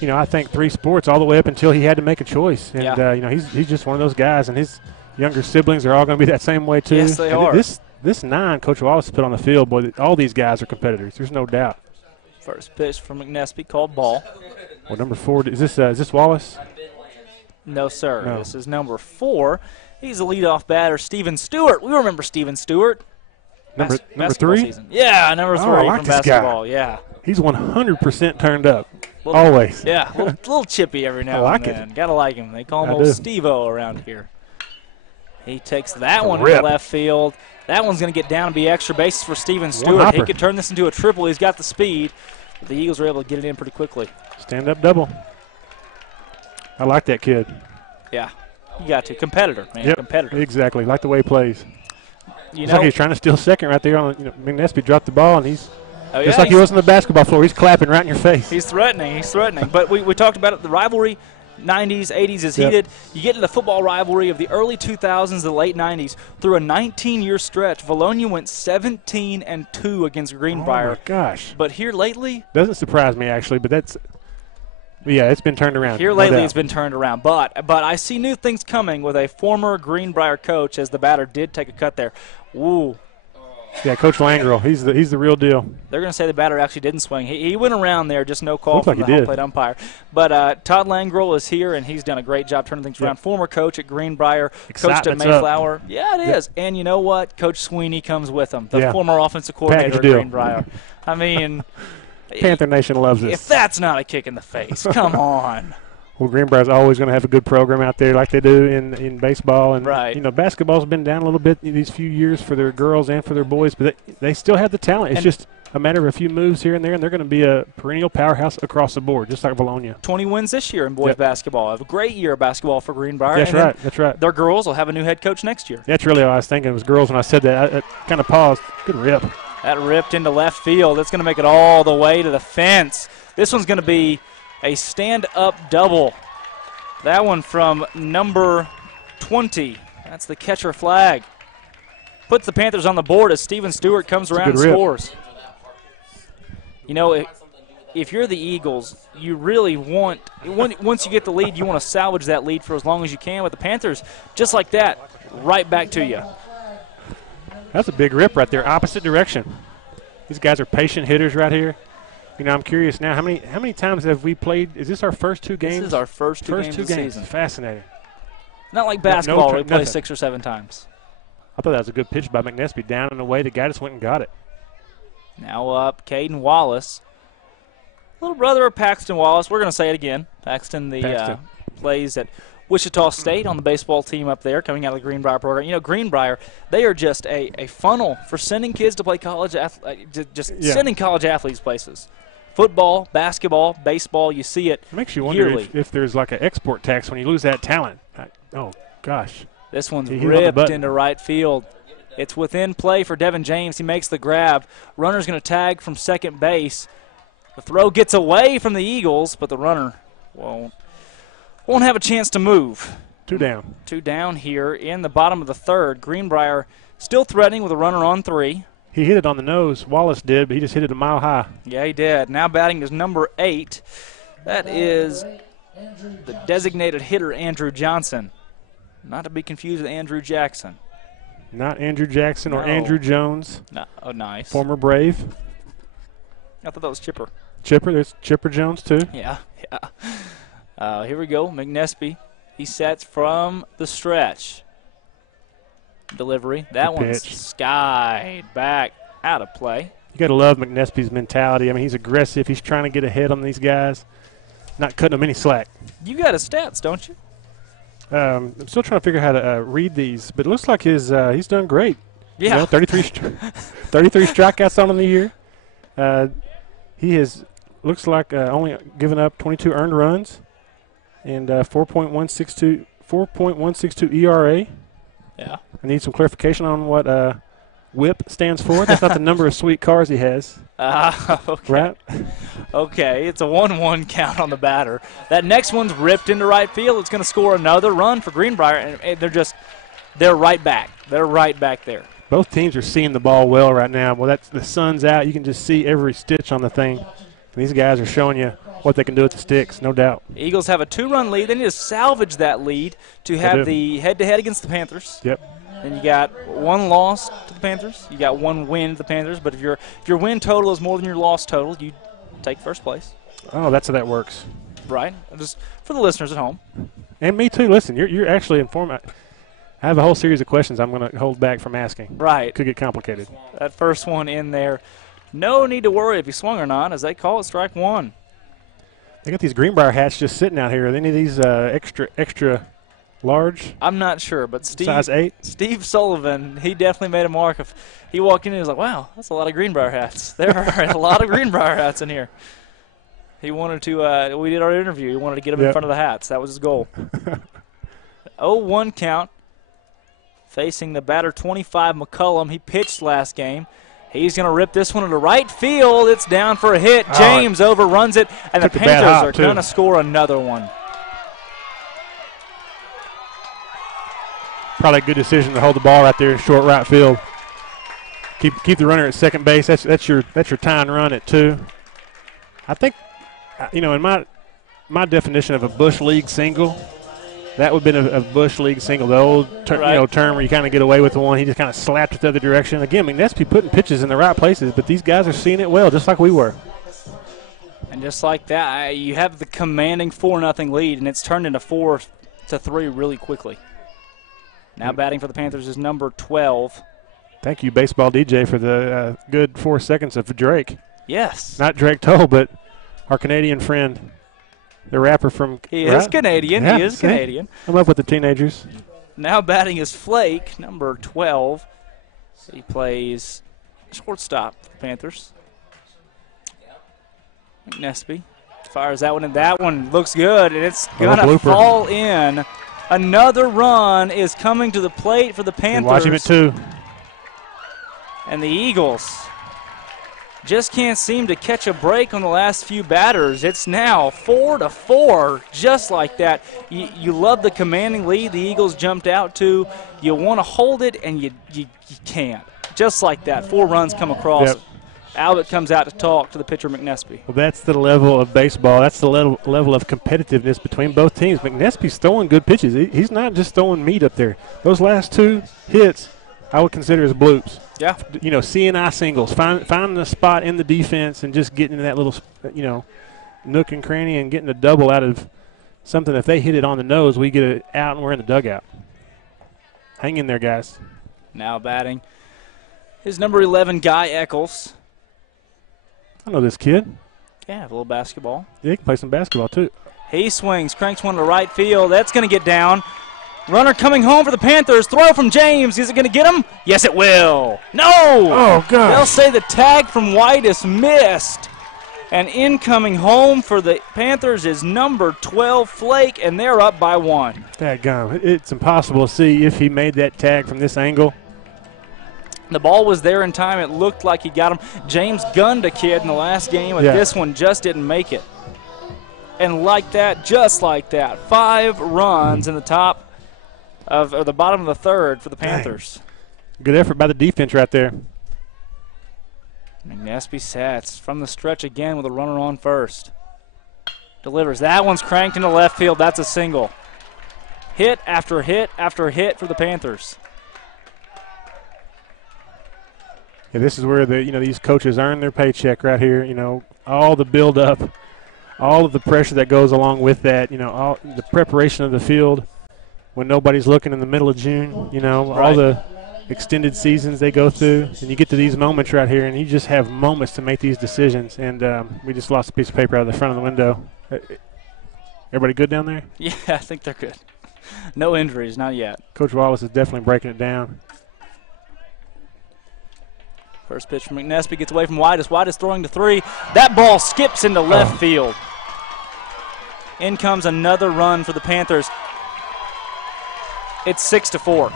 I think 3 sports all the way up until he had to make a choice. And, he's just one of those guys, and his younger siblings are all going to be that same way, too. Yes, they are. This 9 Coach Wallace put on the field, boy, all these guys are competitors. There's no doubt. First pitch from McNespy, called ball. Well, number 4, is this Wallace? No, sir. No. This is number 4. He's a leadoff batter, Steven Stewart. We remember Steven Stewart. Number 3? Season. Yeah, number 3 from basketball. Guy. Yeah. He's 100% turned up. Always. Yeah, a little chippy every now and then. Gotta like him. They call him old Steve-O around here. He takes that one to left field. That one's going to get down and be extra bases for Steven Stewart. He could turn this into a triple. He's got the speed. But the Eagles are able to get it in pretty quickly. Stand-up double. I like that kid. Yeah, you got to. Competitor, man. Yep, competitor. Exactly. Like the way he plays. It's like he's trying to steal second right there. McNespy dropped the ball, and he's just like he was on the basketball floor. He's clapping right in your face. He's threatening. He's threatening. But we talked about it. The rivalry, 90s, 80s is heated. You get into the football rivalry of the early 2000s, the late 90s. Through a 19-year stretch, Vilonia went 17-2 against Greenbrier. Oh, my gosh. But here lately. Doesn't surprise me, actually, but that's. Yeah, it's been turned around. Here lately it's been turned around. But I see new things coming with a former Greenbrier coach as the batter did take a cut there. Ooh. Yeah, Coach Langrel, he's the real deal. They're going to say the batter actually didn't swing. He went around there, just no call from the home plate umpire. But Todd Langrel is here, and he's done a great job turning things around. Former coach at Greenbrier, coached at Mayflower. Yeah, it is. And you know what? Coach Sweeney comes with him, the former offensive coordinator at Greenbrier. I mean – Panther Nation loves this. If that's not a kick in the face, come on. Well, Greenbrier's always going to have a good program out there like they do in baseball. And, basketball's been down a little bit these few years for their girls and for their boys, but they still have the talent. It's just a matter of a few moves here and there, and they're going to be a perennial powerhouse across the board, just like Vilonia. 20 wins this year in boys basketball. Have a great year of basketball for Greenbrier. That's right. That's right. Their girls will have a new head coach next year. That's really what I was thinking. It was girls when I said that. I kind of paused. Good rip. That ripped into left field. That's going to make it all the way to the fence. This one's going to be a stand-up double. That one from number 20. That's the catcher flag. Puts the Panthers on the board as Steven Stewart comes around and scores. You know, if you're the Eagles, you really want, once you get the lead, you want to salvage that lead for as long as you can. With the Panthers, just like that, right back to you. That's a big rip right there, opposite direction. These guys are patient hitters right here. You know, I'm curious now, how many times have we played? Is this our first two games? This is our first two games of the season. Fascinating. Not like basketball where we play 6 or 7 times. I thought that was a good pitch by McNesby. Down and away, the guy just went and got it. Now up, Caden Wallace. Little brother of Paxton Wallace. We're going to say it again. Paxton plays at Wichita State on the baseball team up there, coming out of the Greenbrier program. You know, Greenbrier, they are just a funnel for sending kids to play college, sending college athletes places. Football, basketball, baseball, you see it makes you wonder yearly. if there's like an export tax when you lose that talent. Oh, gosh. This one's ripped into right field. It's within play for Devin James. He makes the grab. Runner's going to tag from second base. The throw gets away from the Eagles, but the runner won't have a chance to move. 2 down. 2 down here in the bottom of the third. Greenbrier still threatening with a runner on 3. He hit it on the nose. Wallace did, but he just hit it a mile high. Yeah, he did. Now batting is number 8. That is the designated hitter, Andrew Johnson. Not to be confused with Andrew Jackson. Not Andrew Jackson or Andrew Jones. No. Oh, nice. Former Brave. I thought that was Chipper. Chipper. There's Chipper Jones, too. Yeah. Here we go. McNesby. He sets from the stretch. Delivery. That one's skied back out of play. You got to love McNesby's mentality. I mean, he's aggressive. He's trying to get ahead on these guys. Not cutting them any slack. You got his stats, don't you? I'm still trying to figure out how to read these, but it looks like he's done great. Yeah. You know, 33 strikeouts on him the year. He looks like only given up 22 earned runs and 4.162 ERA. Yeah. I need some clarification on what WHIP stands for. That's not the number of sweet cars he has. Okay. Right? Okay, it's a 1-1 count on the batter. That next one's ripped into right field. It's going to score another run for Greenbrier, and they're right back. They're right back there. Both teams are seeing the ball well right now. Well, the sun's out. You can just see every stitch on the thing. And these guys are showing you what they can do with the sticks, no doubt. Eagles have a 2-run lead. They need to salvage that lead to have the head-to-head against the Panthers. Yep. And you got 1 loss to the Panthers. You got 1 win to the Panthers. But if your win total is more than your loss total, you take first place. Oh, that's how that works. Right. Just for the listeners at home. And me too. Listen, you're actually informed. I have a whole series of questions I'm going to hold back from asking. Right. Could get complicated. That first one in there. No need to worry if he swung or not, as they call it strike 1. They got these Greenbrier hats just sitting out here. Are any of these extra large? I'm not sure, but size 8? Steve Sullivan, he definitely made a mark. He walked in and he was like, wow, that's a lot of Greenbrier hats. There are a lot of Greenbrier hats in here. He wanted to, we did our interview, he wanted to get them in front of the hats. That was his goal. 0-1 count. Facing the batter 25, McCullum. He pitched last game. He's going to rip this one into right field. It's down for a hit. James overruns it, and the Panthers are going to score another one. Probably a good decision to hold the ball right there in short right field. Keep the runner at second base. That's your tying run at 2. I think, in my definition of a Bush League single, that would have been a Bush League single, the old term where you kind of get away with the one. He just kind of slapped it the other direction. Again, McNesby putting pitches in the right places, but these guys are seeing it well, just like we were. And just like that, you have the commanding 4-0 lead, and it's turned into 4-3 really quickly. Now batting for the Panthers is number 12. Thank you, Baseball DJ, for the good 4 seconds of Drake. Yes. Not Drake Toll, but our Canadian friend. The rapper from He is Canadian. Yeah, he is Canadian. I'm up with the teenagers. Now batting is Flake, number 12. He plays shortstop for the Panthers. McNespy fires that one, and that one looks good, and it's going to fall in. Another run is coming to the plate for the Panthers. Watch him at 2. And the Eagles just can't seem to catch a break on the last few batters. It's now 4-4, just like that. You love the commanding lead the Eagles jumped out to. You want to hold it, and you can't. Just like that, 4 runs come across. Yep. Albert comes out to talk to the pitcher, McNespy. Well, that's the level of baseball. That's the level of competitiveness between both teams. McNespy's throwing good pitches. He's not just throwing meat up there. Those last 2 hits I would consider as bloops. Yeah. You know, CNI singles, finding a spot in the defense and just getting into that little, nook and cranny and getting a double out of something. If they hit it on the nose, we get it out and we're in the dugout. Hang in there, guys. Now batting is number 11, Guy Eccles. I know this kid. Yeah, a little basketball. Yeah, he can play some basketball, too. He swings, cranks one to right field. That's going to get down. Runner coming home for the Panthers. Throw from James. Is it going to get him? Yes, it will. No! Oh, God. They'll say the tag from White is missed. And incoming home for the Panthers is number 12, Flake, and they're up by 1. Dadgum. It's impossible to see if he made that tag from this angle. The ball was there in time. It looked like he got him. James gunned a kid in the last game, and this one just didn't make it. And like that, just like that, 5 runs in the top of or the bottom of the third for the Panthers. Dang. Good effort by the defense right there. McNespy sets from the stretch again with a runner on first. Delivers. That one's cranked into left field. That's a single. Hit after hit after hit for the Panthers. Yeah, this is where these coaches earn their paycheck right here. All the build-up, all of the pressure that goes along with that. All the preparation of the field when nobody's looking in the middle of June. All the extended seasons they go through, and you get to these moments right here, and you just have moments to make these decisions. And we just lost a piece of paper out of the front of the window. Everybody good down there? Yeah, I think they're good. No injuries, not yet. Coach Wallace is definitely breaking it down. First pitch from McNespy gets away from Whitus. Whitus throwing to 3. That ball skips into left field. In comes another run for the Panthers. It's 6-4.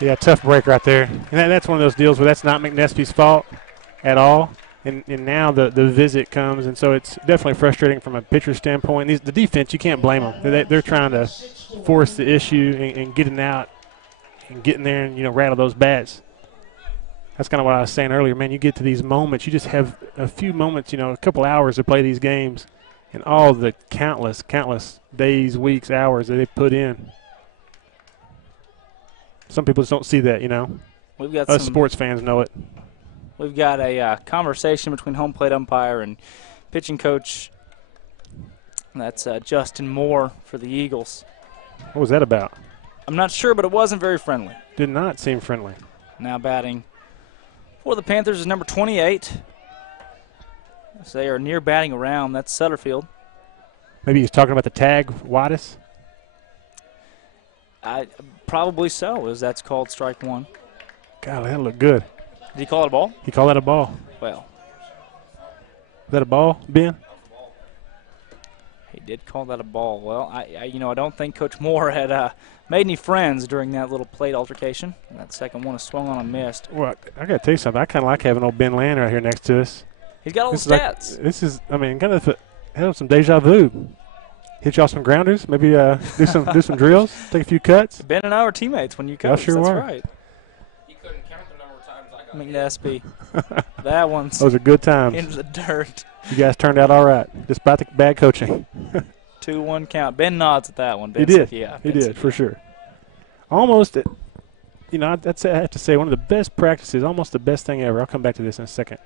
Yeah, tough break right there. And that's one of those deals where that's not McNespy's fault at all. And now the visit comes, and so it's definitely frustrating from a pitcher standpoint. The defense, you can't blame them. They're trying to force the issue and getting out and getting there and, rattle those bats. That's kind of what I was saying earlier. Man, you get to these moments. You just have a few moments, a couple hours to play these games, and all the countless days, weeks, hours that they put in. Some people just don't see that, We've got us sports fans know it. We've got a conversation between home plate umpire and pitching coach. That's Justin Moore for the Eagles. What was that about? I'm not sure, but it wasn't very friendly. Did not seem friendly. Now batting for the Panthers is number 28. So they are near batting around. That's Sutterfield. Maybe he's talking about the tag, Wattis? Probably so, as that's called strike 1. Golly, that looked good. Did he call it a ball? He called that a ball. Well. Is that a ball, Ben? He did call that a ball. Well, I don't think Coach Moore had made any friends during that little plate altercation. And that second one is swung on and missed. Well, I got to tell you something. I kind of like having old Ben Land right here next to us. He's got all the stats. Kind of have some deja vu. Hit y'all some grounders, maybe do some drills, take a few cuts. Ben and I were teammates when you coached. Sure That's were. right. You couldn't count the number of times I got McNespy. That one's those are good times. into the dirt. You guys turned out all right, despite the bad coaching. 2-1 count. Ben nods at that one. Ben He did. Yeah, he did, for sure. Almost, I have to say, one of the best practices, almost the best thing ever. I'll come back to this in a second.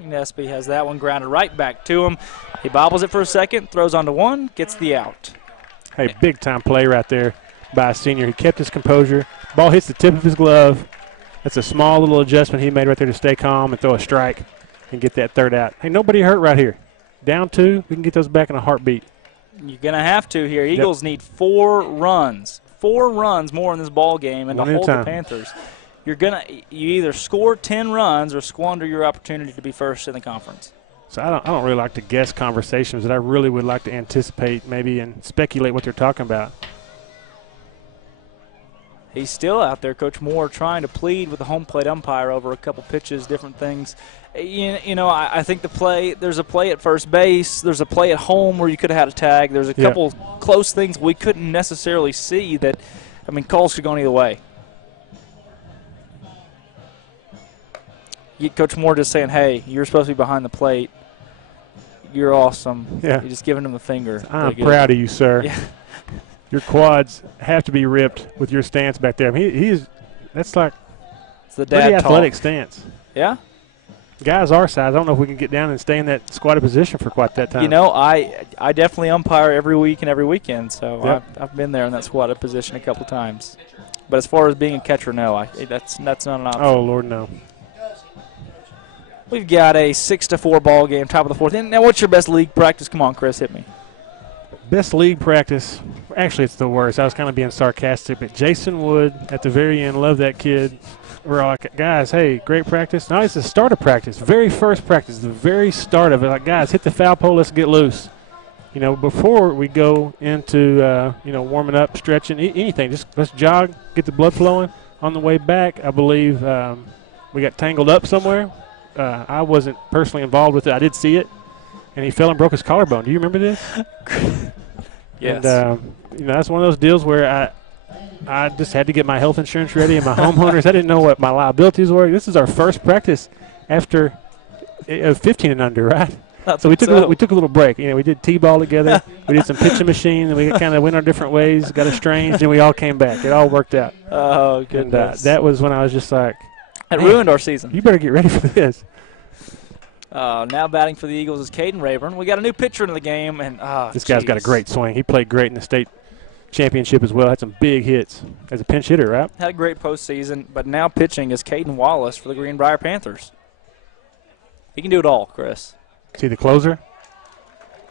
McNespy has that one grounded right back to him. He bobbles it for a second, throws onto 1, gets the out. Hey, big-time play right there by a senior. He kept his composure. Ball hits the tip of his glove. That's a small little adjustment he made right there to stay calm and throw a strike and get that third out. Hey, nobody hurt right here. Down 2, we can get those back in a heartbeat. You're going to have to here. Eagles need 4 runs. 4 runs more in this ball game and to hold the Panthers. you either score 10 runs or squander your opportunity to be first in the conference. So I don't really like to guess conversations that I really would like to anticipate maybe and speculate what they're talking about. He's still out there, Coach Moore, trying to plead with the home plate umpire over a couple pitches, different things. You know, I think there's a play at first base. There's a play at home where you could have had a tag. There's a couple close things we couldn't necessarily see that, I mean, calls could go either way. Coach Moore just saying, hey, you're supposed to be behind the plate. You're awesome. Yeah. You're just giving him the finger. I'm proud of you, sir. Yeah. Your quads have to be ripped with your stance back there. I mean, that's like it's the dad pretty athletic talk. Stance. Yeah. Guys our size, I don't know if we can get down and stay in that squatted position for quite that time. You know, I definitely umpire every week and every weekend, so yep. I've been there in that squatted position a couple times. But as far as being a catcher, no, that's not an option. Oh, Lord, no. We've got a 6-4 ball game, top of the fourth. Now, what's your best league practice? Come on, Chris, hit me. Best league practice. Actually, it's the worst. I was kind of being sarcastic, but Jason Wood at the very end, love that kid. We're like, guys, hey, great practice. No, it's the start of practice, very first practice, the very start of it. Like, guys, hit the foul pole, let's get loose. You know, before we go into, warming up, stretching, anything, just let's jog, get the blood flowing. On the way back, I believe we got tangled up somewhere. I wasn't personally involved with it. I did see it, and he fell and broke his collarbone. Do you remember this? Yes. And, that's one of those deals where I just had to get my health insurance ready and my homeowners. I didn't know what my liabilities were. This is our first practice after 15 and under, right? So we took a little break. You know, we did T-ball together. We did some pitching machine, and we kind of went our different ways, got estranged, and we all came back. It all worked out. Oh, goodness. And that was when I was just like, it ruined our season. You better get ready for this. Now batting for the Eagles is Caden Rayburn. We got a new pitcher into the game, and this guy's got a great swing. He played great in the state championship as well. Had some big hits as a pinch hitter, right? Had a great postseason, but now pitching is Caden Wallace for the Greenbrier Panthers. He can do it all, Chris. Is he the closer?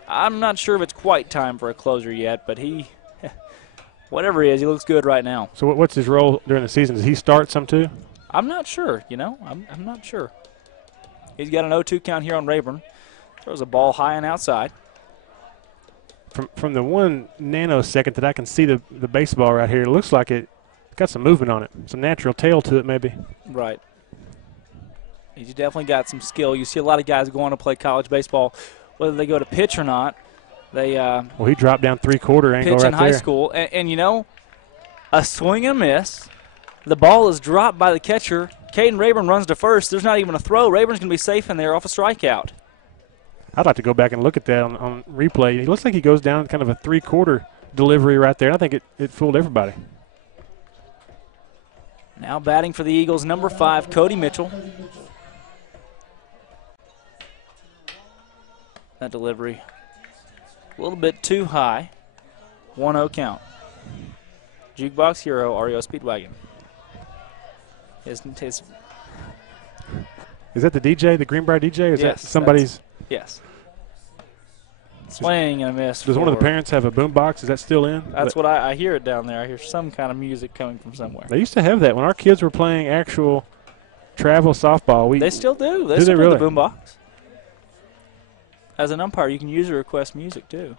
I'm not sure if it's quite time for a closer yet, but whatever he is, he looks good right now. So what's his role during the season? Does he start some too? I'm not sure, I'm not sure. He's got an 0-2 count here on Rayburn. Throws a ball high and outside. From the 1 nanosecond that I can see the baseball right here, it looks like it's got some movement on it. Some natural tail to it maybe. Right. He's definitely got some skill. You see a lot of guys going to play college baseball, whether they go to pitch or not. They he dropped down 3/4 angle pitch right in high there. school. And a swing and a miss. The ball is dropped by the catcher. Caden Rayburn runs to first. There's not even a throw. Rayburn's going to be safe in there off a strikeout. I'd like to go back and look at that on replay. It looks like he goes down kind of a 3/4 delivery right there. I think it fooled everybody. Now batting for the Eagles, number 5, Cody Mitchell. That delivery a little bit too high. 1-0 count. Jukebox Hero, REO Speedwagon. His Is that the DJ, the Greenbrier DJ? Or is yes, that somebody's? Yes. Swing and a miss. Does one of the parents have a boom box? Is that still in? That's what I hear it down there. I hear some kind of music coming from somewhere. They used to have that when our kids were playing actual travel softball. They still do. They do still they really? do the boom box. As an umpire, you can user request music too.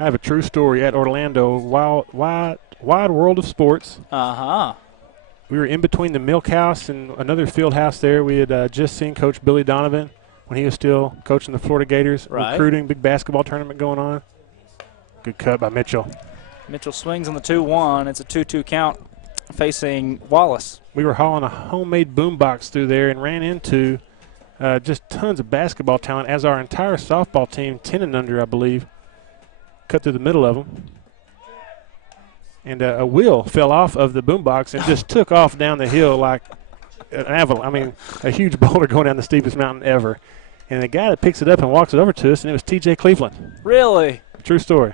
I have a true story at Orlando. Wide World of Sports. Uh-huh. We were in between the Milk House and another field house there. We had just seen Coach Billy Donovan when he was still coaching the Florida Gators, recruiting, big basketball tournament going on. Good cut by Mitchell. Mitchell swings on the 2-1. It's a 2-2 count facing Wallace. We were hauling a homemade boombox through there and ran into just tons of basketball talent as our entire softball team, 10 and under, I believe, cut through the middle of them. And a wheel fell off of the boombox and just took off down the hill like an avalanche. I mean, a huge boulder going down the steepest mountain ever. And the guy that picks it up and walks it over to us, and it was T.J. Cleveland. Really? True story.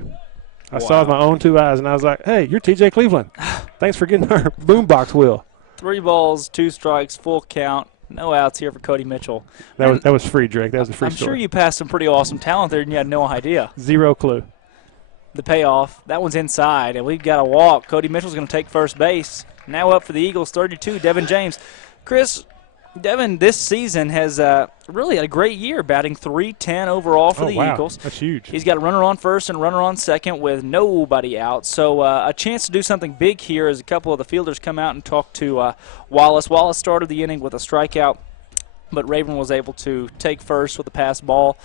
I saw it with my own 2 eyes, and I was like, hey, you're T.J. Cleveland. Thanks for getting our boombox wheel. 3 balls, 2 strikes, full count. No outs here for Cody Mitchell. That was free, Drake. That was a free story. I'm sure you passed some pretty awesome talent there, and you had no idea. Zero clue. The payoff, that one's inside, and we've got a walk. Cody Mitchell's going to take first base. Now up for the Eagles, 32, Devin James. Chris, Devin this season has really had a great year, batting .310 overall for the Eagles. That's huge. He's got a runner on first and a runner on second with nobody out. So a chance to do something big here as a couple of the fielders come out and talk to Wallace. Wallace started the inning with a strikeout, but Raven was able to take first with a pass ball.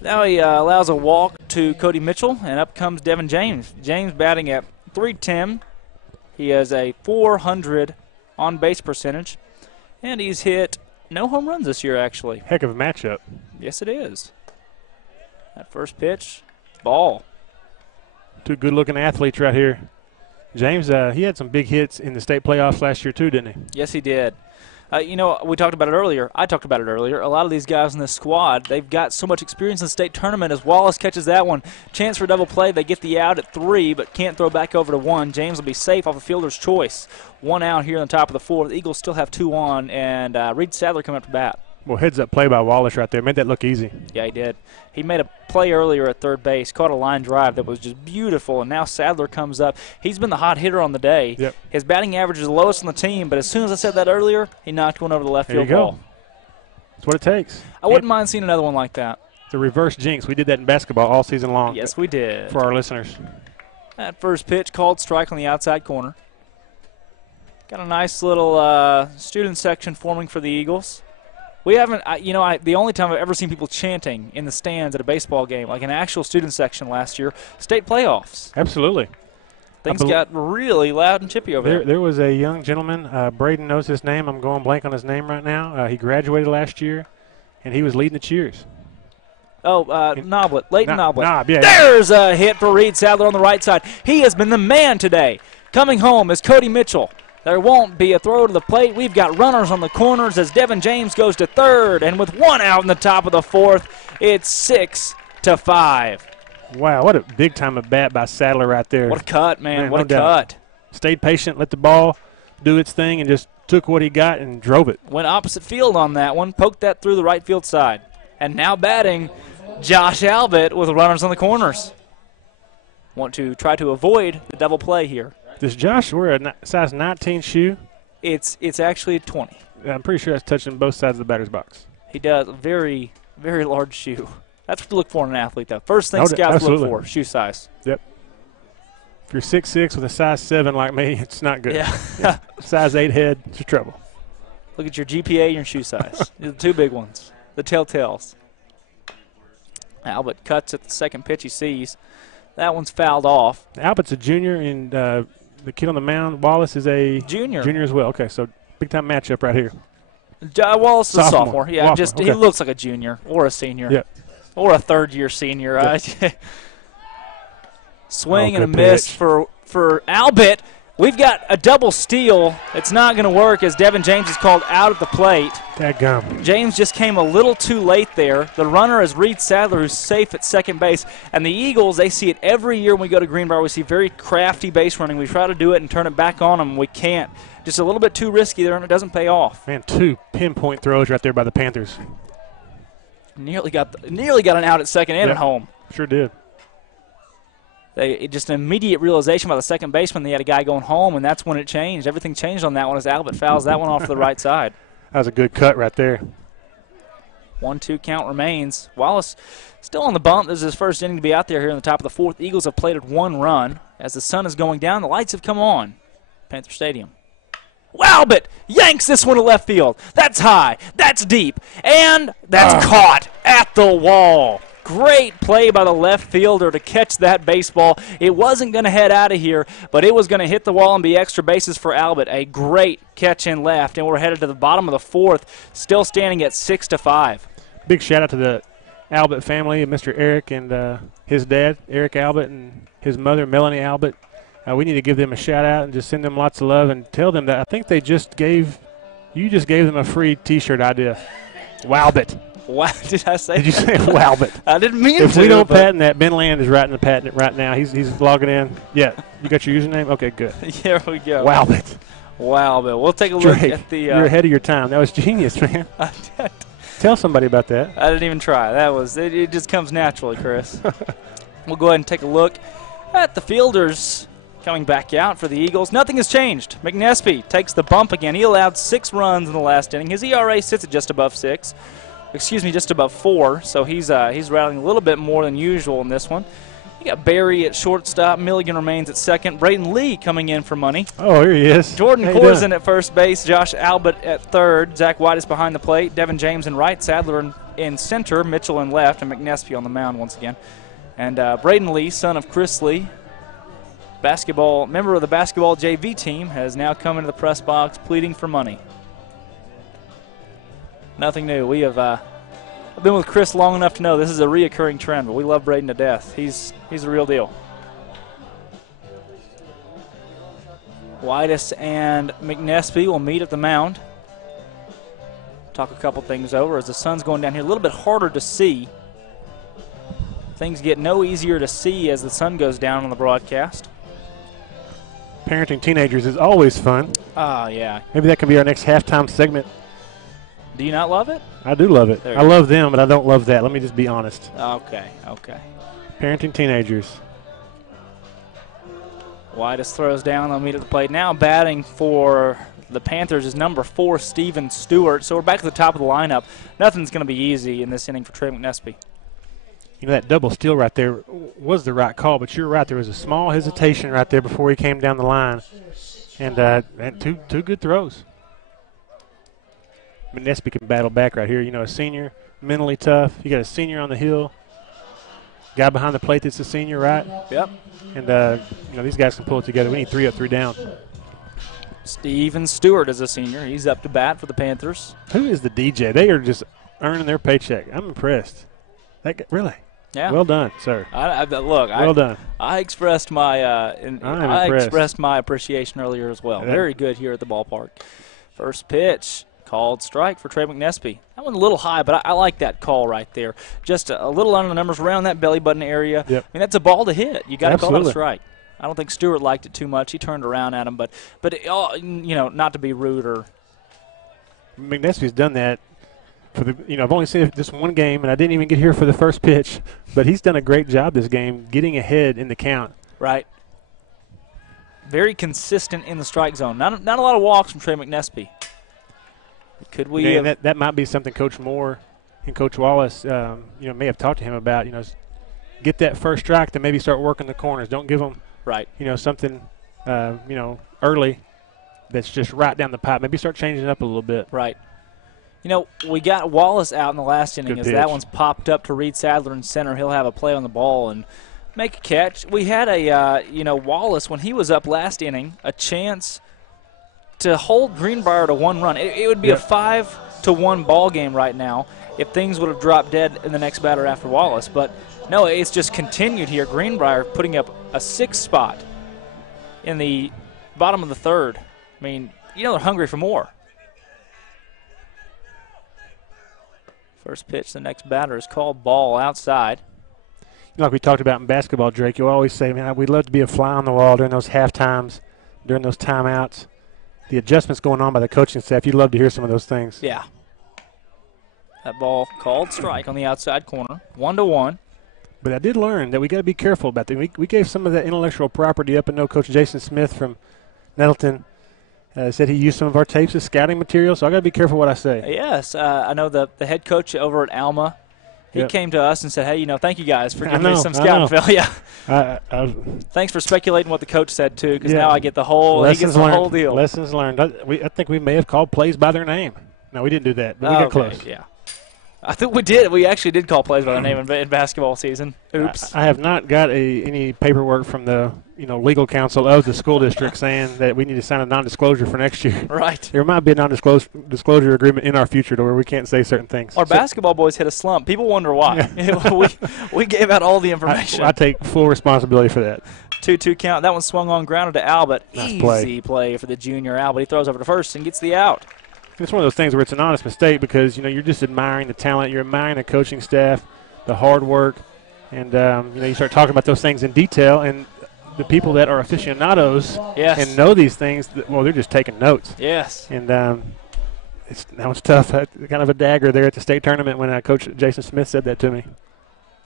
Now he allows a walk to Cody Mitchell, and up comes Devin James. James batting at .310. He has a .400 on-base percentage, and he's hit no home runs this year, actually. Heck of a matchup. Yes, it is. That first pitch, ball. Two good-looking athletes right here. James, he had some big hits in the state playoffs last year too, didn't he? Yes, he did. You know, we talked about it earlier. I talked about it earlier. A lot of these guys in this squad, they've got so much experience in the state tournament. As Wallace catches that one, chance for a double play. They get the out at 3, but can't throw back over to 1. James will be safe off the fielder's choice. 1 out here on the top of the 4th. The Eagles still have 2 on, and Reed Sadler coming up to bat. Well, heads-up play by Wallace right there. Made that look easy. Yeah, he did. He made a play earlier at third base, caught a line drive that was just beautiful, and now Sadler comes up. He's been the hot hitter on the day. Yep. His batting average is the lowest on the team, but as soon as I said that earlier, he knocked one over the left field wall. That's what it takes. I wouldn't mind seeing another one like that. It's a reverse jinx. We did that in basketball all season long. Yes, we did. For our listeners. That first pitch called strike on the outside corner. Got a nice little student section forming for the Eagles. We haven't, the only time I've ever seen people chanting in the stands at a baseball game, like an actual student section last year, state playoffs. Absolutely. Things got really loud and chippy over there. There was a young gentleman, Braden knows his name. I'm going blank on his name right now. He graduated last year, and he was leading the cheers. Oh, Noblet, Leighton Noblet. Knob, yeah. There's a hit for Reed Sadler on the right side. He has been the man today. Coming home is Cody Mitchell. There won't be a throw to the plate. We've got runners on the corners as Devin James goes to third. And with 1 out in the top of the 4th, it's 6-5. Wow, what a big-time at bat by Sadler right there. What a cut, man. What a cut. Stayed patient, let the ball do its thing, and just took what he got and drove it. Went opposite field on that one. Poked that through the right field side. And now batting, Josh Albert with runners on the corners. Want to try to avoid the double play here. Does Josh wear a size 19 shoe? It's actually a 20. I'm pretty sure that's touching both sides of the batter's box. He does. A very, very large shoe. That's what you look for in an athlete, though. First thing scouts look for, shoe size. Yep. If you're 6'6" with a size 7 like me, it's not good. Yeah. Size 8 head, it's trouble. Look at your GPA and your shoe size. These are the two big ones, the telltales. Albert cuts at the second pitch he sees. That one's fouled off. Albert's a junior, and the kid on the mound, Wallace, is a junior as well. Okay, so big-time matchup right here. Wallace is a sophomore. Yeah, okay. He looks like a junior or a senior. Yep. Or a third-year senior. Yep. Swing and a miss for Albert. We've got a double steal. It's not going to work as Devin James is called out at the plate. Dadgum. James just came a little too late there. The runner is Reed Sadler, who's safe at second base. And the Eagles, they see it every year when we go to Greenbrier. We see very crafty base running. We try to do it and turn it back on them. We can't. Just a little bit too risky there, and it doesn't pay off. Man, 2 pinpoint throws right there by the Panthers. Nearly got an out at second and at home. Sure did. Just an immediate realization by the second baseman they had a guy going home, and that's when it changed. Everything changed on that one as Albert fouls that one off to the right side. That was a good cut right there. 1-2 count remains. Wallace still on the bump. This is his first inning to be out there here in the top of the 4th. Eagles have plated 1 run. As the sun is going down, the lights have come on. Panther Stadium. Albert yanks this one to left field. That's high. That's deep. And that's caught at the wall. Great play by the left fielder to catch that baseball. It wasn't going to head out of here, but it was going to hit the wall and be extra bases for Albert. A great catch in left, and we're headed to the bottom of the 4th, still standing at 6-5. Big shout-out to the Albert family, Mr. Eric and his dad, Eric Albert, and his mother, Melanie Albert. We need to give them a shout-out and just send them lots of love and tell them that I think you just gave them a free T-shirt idea. Wowbit. Wow, did I say Did you say Wowbit? I didn't mean to. If we don't patent that, Ben Land is writing the patent right now. He's logging in. Yeah. You got your username? Okay, good. Here we go. Wowbit. Wowbit. We'll take a look at the you're ahead of your time. That was genius, man. Tell somebody about that. I didn't even try. It just comes naturally, Chris. We'll go ahead and take a look at the fielders Coming back out for the Eagles. Nothing has changed. McNespy takes the bump again. He allowed 6 runs in the last inning. His ERA sits at just above 6. Excuse me, just above 4. So he's rattling a little bit more than usual in this one. You got Barry at shortstop. Milligan remains at second. Braden Lee coming in for money. Oh, here he is. Jordan Corson at first base. Josh Albert at third. Zach White is behind the plate. Devin James in right. Sadler in center. Mitchell in left. And McNespy on the mound once again. And Braden Lee, son of Chris Lee, member of the basketball JV team, has now come into the press box pleading for money. Nothing new. We have I've been with Chris long enough to know this is a reoccurring trend, but we love Braden to death. He's a real deal. Whitus and McNespy will meet at the mound. Talk a couple things over as the sun's going down here. A little bit harder to see. Things get no easier to see as the sun goes down on the broadcast. Parenting teenagers is always fun. Oh, yeah. Maybe that can be our next halftime segment. Do you not love it? I do love it. I love them, but I don't love that. Let me just be honest. Okay. Parenting teenagers. Whitus throws down. They'll meet at the plate. Now batting for the Panthers is number 4, Steven Stewart. So we're back to the top of the lineup. Nothing's going to be easy in this inning for Trey McNespy. You know, that double steal right there was the right call, but you're right. There was a small hesitation right there before he came down the line. And two good throws. McNespy can battle back right here. You know, a senior, mentally tough. You got a senior on the hill. Guy behind the plate that's a senior, right? Yep. And, these guys can pull it together. We need 3 up, 3 down. Steven Stewart is a senior. He's up to bat for the Panthers. Who is the DJ? They are just earning their paycheck. I'm impressed. Really? Yeah. Well done, sir. Well done. I expressed my expressed my appreciation earlier as well. Very good here at the ballpark. First pitch. Called strike for Trey McNespy. That one's a little high, but I like that call right there. Just a little under the numbers around that belly button area. Yep. I mean, that's a ball to hit. You got to call that a strike. I don't think Stewart liked it too much. He turned around at him, but not to be rude or. McNespy's done that for the. I've only seen this one game, and I didn't even get here for the first pitch, but he's done a great job this game getting ahead in the count. Right. Very consistent in the strike zone. Not a lot of walks from Trey McNespy. Could we? That might be something Coach Moore and Coach Wallace, may have talked to him about. Get that first strike, then maybe start working the corners. Don't give them, something, early that's just right down the pipe. Maybe start changing it up a little bit. Right. We got Wallace out in the last inning that one's popped up to Reed Sadler in center. He'll have a play on the ball and make a catch. We had Wallace when he was up last inning, a chance to hold Greenbrier to 1 run. It would be a 5-1 ball game right now if things would have dropped dead in the next batter after Wallace. But no, it's just continued here. Greenbrier putting up a 6th spot in the bottom of the 3rd. I mean, they're hungry for more. First pitch, the next batter is called ball outside. Like we talked about in basketball, Drake, you always say, man, we'd love to be a fly on the wall during those half times, during those timeouts. The adjustments going on by the coaching staff, you'd love to hear some of those things. Yeah. That ball called strike on the outside corner, 1-1. But I did learn that we got to be careful about that. We gave some of that intellectual property up. I know Coach Jason Smith from Nettleton said he used some of our tapes as scouting material, so I got to be careful what I say. Yes, I know the head coach over at Alma. He came to us and said, hey, thank you guys for giving me some scouting film. Yeah. Thanks for speculating what the coach said, too, because now I get the whole deal. Lessons learned. I think we may have called plays by their name. No, we didn't do that, but we got close. Yeah. I think we did. We actually did call plays by their name in basketball season. Oops. I have not got any paperwork from the legal counsel of the school district saying that we need to sign a non-disclosure for next year. Right. There might be a non-disclosure agreement in our future to where we can't say certain things. Our basketball boys hit a slump. People wonder why. Yeah. we gave out all the information. I take full responsibility for that. 2-2 count. That one swung on, grounded to Albert. Nice Easy play for the junior Albert. He throws over to first and gets the out. It's one of those things where it's an honest mistake because, you're just admiring the talent. You're admiring the coaching staff, the hard work. And, you start talking about those things in detail. And the people that are aficionados and know these things, they're just taking notes. Yes. And that was tough. Kind of a dagger there at the state tournament when Coach Jason Smith said that to me.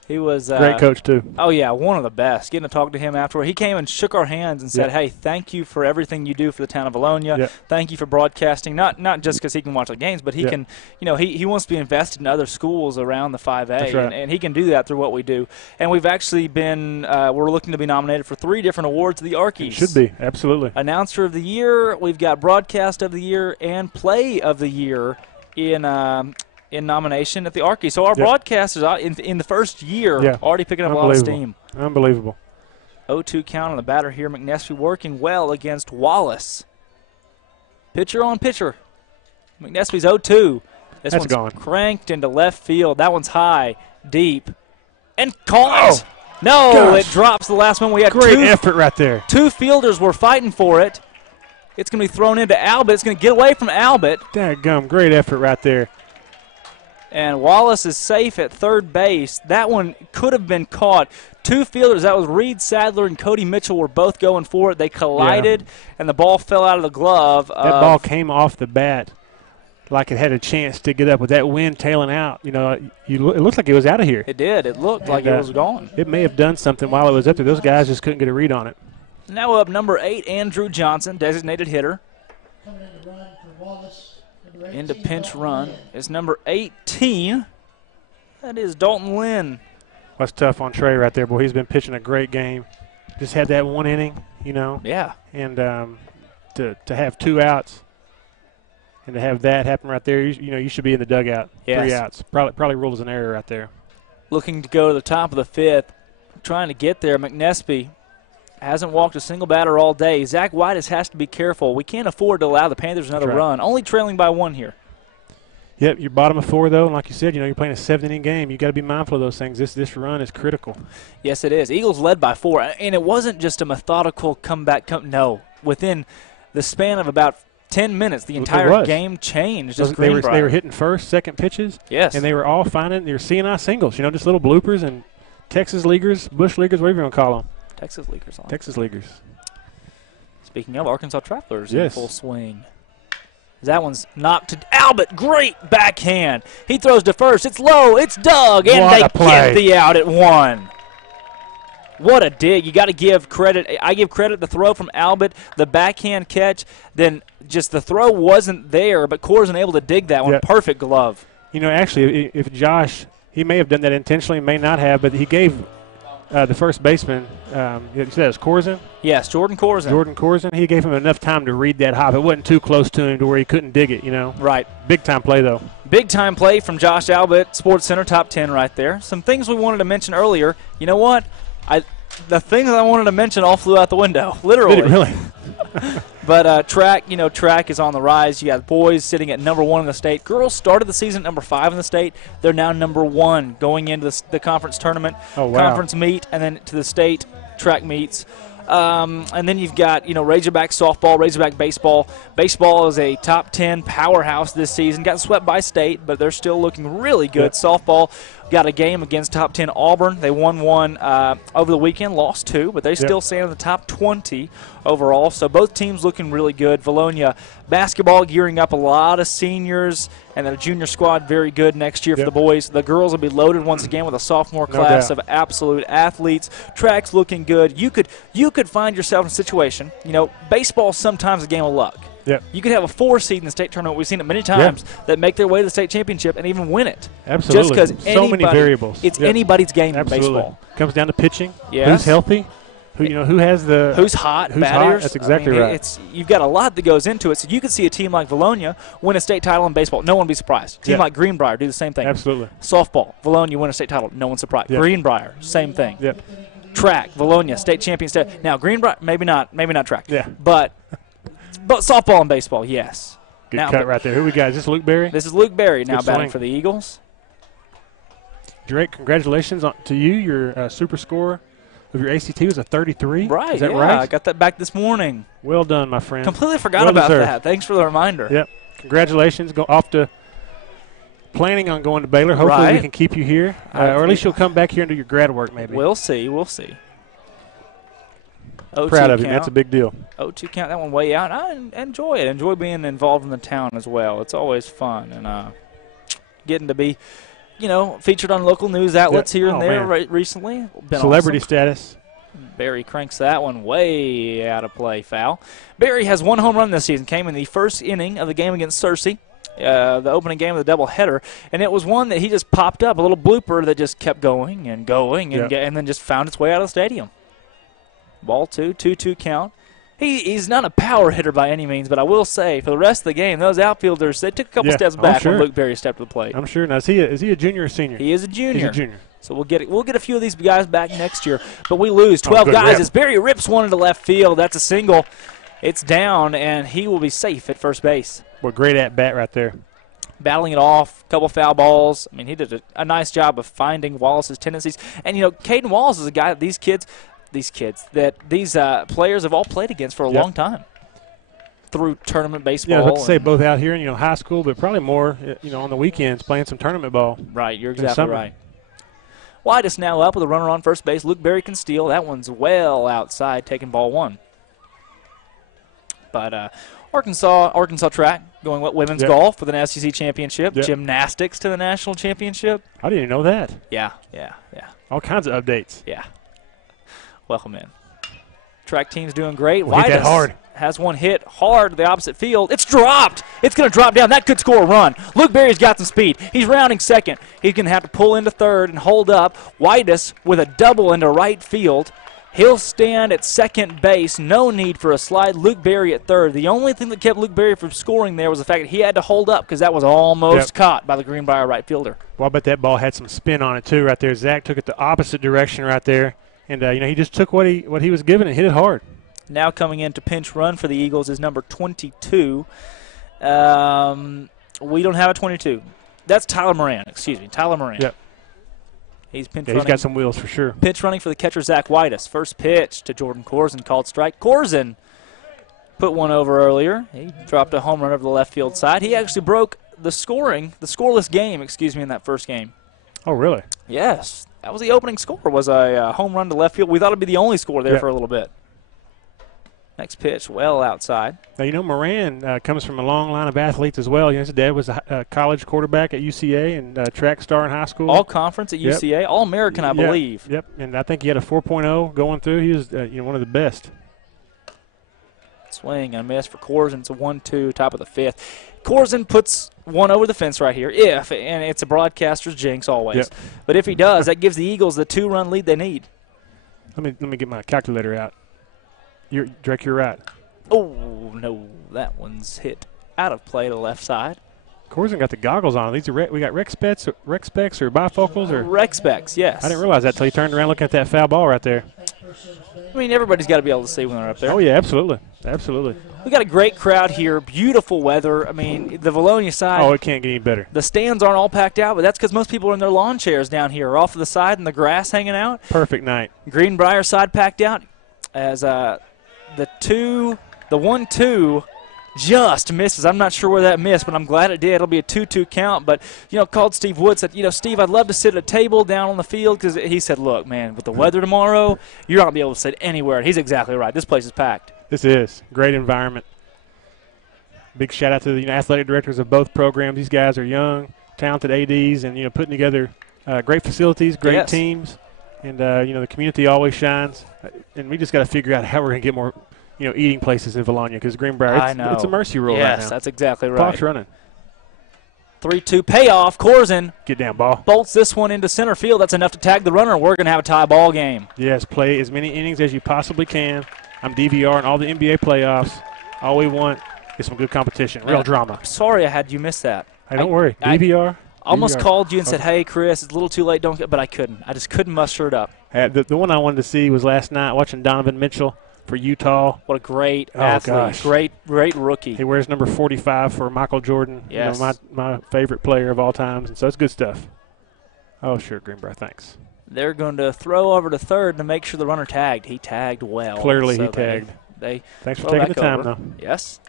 He was great coach too. Oh yeah, one of the best. Getting to talk to him afterward, he came and shook our hands and said, "Hey, thank you for everything you do for the town of Vilonia. Thank you for broadcasting. Not just because he can watch the games, but he can. He wants to be invested in other schools around the 5A, That's right. and he can do that through what we do. And we've actually been we're looking to be nominated for 3 different awards at the Arkies. Should be, absolutely. Announcer of the Year, we've got Broadcast of the Year, and Play of the Year in nomination at the Arkies. So our broadcasters in the first year already picking up a lot of steam. Unbelievable. 0-2 count on the batter here. McNespy working well against Wallace. Pitcher on pitcher. McNespy's 0-2. This one's gone. Cranked into left field. That one's high, deep, and caught. Oh, no, gosh. it drops the last one. We had great effort right there. 2 fielders were fighting for it. It's going to be thrown into Albert. It's going to get away from Albert. Dadgum, great effort right there. And Wallace is safe at third base. That one could have been caught. 2 fielders, that was Reed Sadler and Cody Mitchell, were both going for it. They collided, and the ball fell out of the glove. That ball came off the bat like it had a chance to get up with that wind tailing out. It looked like it was out of here. It did. It looked like it was gone. It may have done something while it was up there. Those guys just couldn't get a read on it. Now up number 8, Andrew Johnson, designated hitter. Into pinch run is number 18. That is Dalton Lynn. That's tough on Trey right there, boy. He's been pitching a great game. Just had that 1 inning, Yeah. And to have 2 outs and to have that happen right there, you should be in the dugout. Yes. 3 outs. Probably ruled as an error right there. Looking to go to the top of the 5th, trying to get there. McNespy hasn't walked a single batter all day. Zach White has to be careful. We can't afford to allow the Panthers another run. Only trailing by 1 here. Yep, you're bottom of 4 though, and like you said, you're playing a 7-inning game. You got to be mindful of those things. This run is critical. Yes, it is. Eagles led by 4, and it wasn't just a methodical comeback. No, within the span of about 10 minutes, the entire game changed. They were hitting first, second pitches. Yes, and they were all finding their CNI singles. Just little bloopers and Texas leaguers, bush leaguers, whatever you want to call them. Texas leaguers. Texas leaguers. Speaking of, Arkansas Travelers in full swing. That one's knocked to Albert. Great backhand. He throws to first. It's low. It's dug. And they get the out at 1. What a dig. You got to give credit. I give credit the throw from Albert, the backhand catch. Then just the throw wasn't there, but Corzine able to dig that one. Perfect glove. Actually, if Josh, he may have done that intentionally, may not have, but he gave the first baseman, you said it was Corzine? Yes, Jordan Corzine. Jordan Corzine. He gave him enough time to read that hop. It wasn't too close to him to where he couldn't dig it, Right. Big-time play, though. Big-time play from Josh Albert, Sports Center, top 10 right there. Some things we wanted to mention earlier. You know what? The things I wanted to mention all flew out the window, literally. Did it really? But track is on the rise. You got boys sitting at number 1 in the state. Girls started the season at number 5 in the state. They're now number 1 going into the conference tournament, conference meet, and then to the state track meets. And then you've got, Razorback softball, Razorback baseball. Baseball is a top 10 powerhouse this season. Got swept by state, but they're still looking really good. Softball got a game against top 10 Auburn. They won 1 over the weekend, lost 2, but they still stand in the top 20 overall. So both teams looking really good. Vilonia basketball gearing up, a lot of seniors, and then a junior squad very good next year for the boys. The girls will be loaded once again with a sophomore class of absolute athletes. Track's looking good. You could find yourself in a situation, baseball's sometimes a game of luck. Yep. You could have a 4 seed in the state tournament. We've seen it many times that make their way to the state championship and even win it. Absolutely. Just because so many variables. It's anybody's game in baseball. Comes down to pitching. Yes. Who's healthy? Who has the who's hot? Who's batters. hot? That's exactly right. You've got a lot that goes into it. So you could see a team like Vilonia win a state title in baseball. No one would be surprised. A team like Greenbrier do the same thing. Absolutely. Softball, Vilonia win a state title. No one's surprised. Greenbrier, same thing. Yep. Track, Vilonia, state champion. Now Greenbrier, maybe not track. Yeah. But softball and baseball, yes. Good cut right there. Who we got? Is this Luke Berry? This is Luke Berry now batting swing for the Eagles. Drake, congratulations to you. Your super score of your ACT was a 33. Right. Is that right? I got that back this morning. Well done, my friend. Completely forgot about that. Thanks for the reminder. Yep. Congratulations. Go off to planning on going to Baylor. Hopefully we can keep you here, or at least you'll come back here and do your grad work maybe. We'll see. Proud of you. That's a big deal. 0-2 count, that one way out. I enjoy it. Enjoy being involved in the town as well. It's always fun and getting to be featured on local news outlets here and there man. recently. Been Celebrity awesome. status. Barry cranks that one way out of play, foul. Barry has 1 home run this season. Came in the first inning of the game against Searcy, the opening game of the doubleheader, and it was one that he just popped up, a little blooper that just kept going and going and then just found its way out of the stadium. Ball 2-2 count. He's not a power hitter by any means, but I will say for the rest of the game, those outfielders, they took a couple steps back when Luke Barry stepped to the plate. I'm sure. Now, is he a junior or senior? He is a junior. He's a junior. So we'll get a few of these guys back next year, but we lose 12 guys as Barry rips one into left field. That's a single. It's down, and he will be safe at first base. What great at bat right there. Battling it off, couple foul balls. I mean, he did a nice job of finding Wallace's tendencies. And Caden Wallace is a guy that these players have all played against for a long time through tournament baseball. Yeah, I was about to say both out here in high school, but probably more on the weekends playing some tournament ball. Right, you're exactly right. Whitus now up with a runner on first base. Luke Barry can steal. That one's well outside, taking ball 1. But Arkansas track going women's golf with an SEC championship, gymnastics to the national championship. I didn't even know that. Yeah. All kinds of updates. Yeah. Welcome in. Track team's doing great. Hit that hard. Has one hit hard to the opposite field. It's dropped. It's going to drop down. That could score a run. Luke Barry's got some speed. He's rounding second. He's going to have to pull into third and hold up. Whitus with a double into right field. He'll stand at second base. No need for a slide. Luke Barry at third. The only thing that kept Luke Barry from scoring there was the fact that he had to hold up because that was almost caught by the Greenbrier right fielder. Well, I bet that ball had some spin on it too right there. Zach took it the opposite direction right there. And, he just took what he was given and hit it hard. Now coming in to pinch run for the Eagles is number 22. We don't have a 22. That's Tyler Moran. Tyler Moran. Yep. He's pinch running. He's got some wheels for sure. Pitch running for the catcher, Zach Whitus. First pitch to Jordan Corzin, called strike. Corzin put one over earlier. He dropped a home run over the left field side. He actually broke the scoreless game, in that first game. Oh, really? Yes. That was the opening score, was a home run to left field. We thought it would be the only score there for a little bit. Next pitch, well outside. Now, Moran comes from a long line of athletes as well. His dad was a college quarterback at UCA and track star in high school. All conference at UCA, all American, I believe. Yep, and I think he had a 4.0 going through. He was one of the best. Swing and a miss for Corzin. It's a 1-2, top of the 5th. Corzin puts one over the fence right here, and it's a broadcaster's jinx always. But if he does, that gives the Eagles the 2-run lead they need. Let me get my calculator out. Drake, you're right. Oh, no, that one's hit out of play to the left side. Corzin got the goggles on. These are we got rec specs or bifocals or rec specs, yes. I didn't realize that until he turned around looking at that foul ball right there. I mean, everybody's got to be able to see when they're up there. Oh yeah, absolutely. We got a great crowd here. Beautiful weather. I mean, the Vilonia side. Oh, it can't get any better. The stands aren't all packed out, but that's because most people are in their lawn chairs down here, off to the side in the grass hanging out. Perfect night. Greenbrier side packed out as the 1-2 just misses. I'm not sure where that missed, but I'm glad it did. It'll be a 2-2 count. But, called Steve Wood, said, Steve, I'd love to sit at a table down on the field because he said, look, man, with the weather tomorrow, you're not going to be able to sit anywhere. And he's exactly right. This place is packed. This is. Great environment. Big shout-out to the athletic directors of both programs. These guys are young, talented ADs, and, putting together great facilities, great teams. And, the community always shines. And we just got to figure out how we're going to get more eating places in Vilonia because Greenbrier, it's a mercy rule right now. Yes, that's exactly right. Clock's running. 3-2 payoff. Corzin get down, ball. Bolts this one into center field. That's enough to tag the runner. We're going to have a tie ball game. Yes, play as many innings as you possibly can. I'm DVRing all the NBA playoffs. All we want is some good competition, real drama. Sorry I had you miss that. Hey, don't worry. DVR. Almost called you and said, hey, Chris, it's a little too late, but I couldn't. I just couldn't muster it up. The one I wanted to see was last night watching Donovan Mitchell for Utah. What a great athlete. Gosh. Great rookie. He wears number 45 for Michael Jordan. Yes. My favorite player of all times, and so it's good stuff. Oh, sure, Greenbrier, thanks. They're going to throw over to third to make sure the runner tagged. He tagged well. Clearly he tagged. Thanks for taking the time, though. Yes.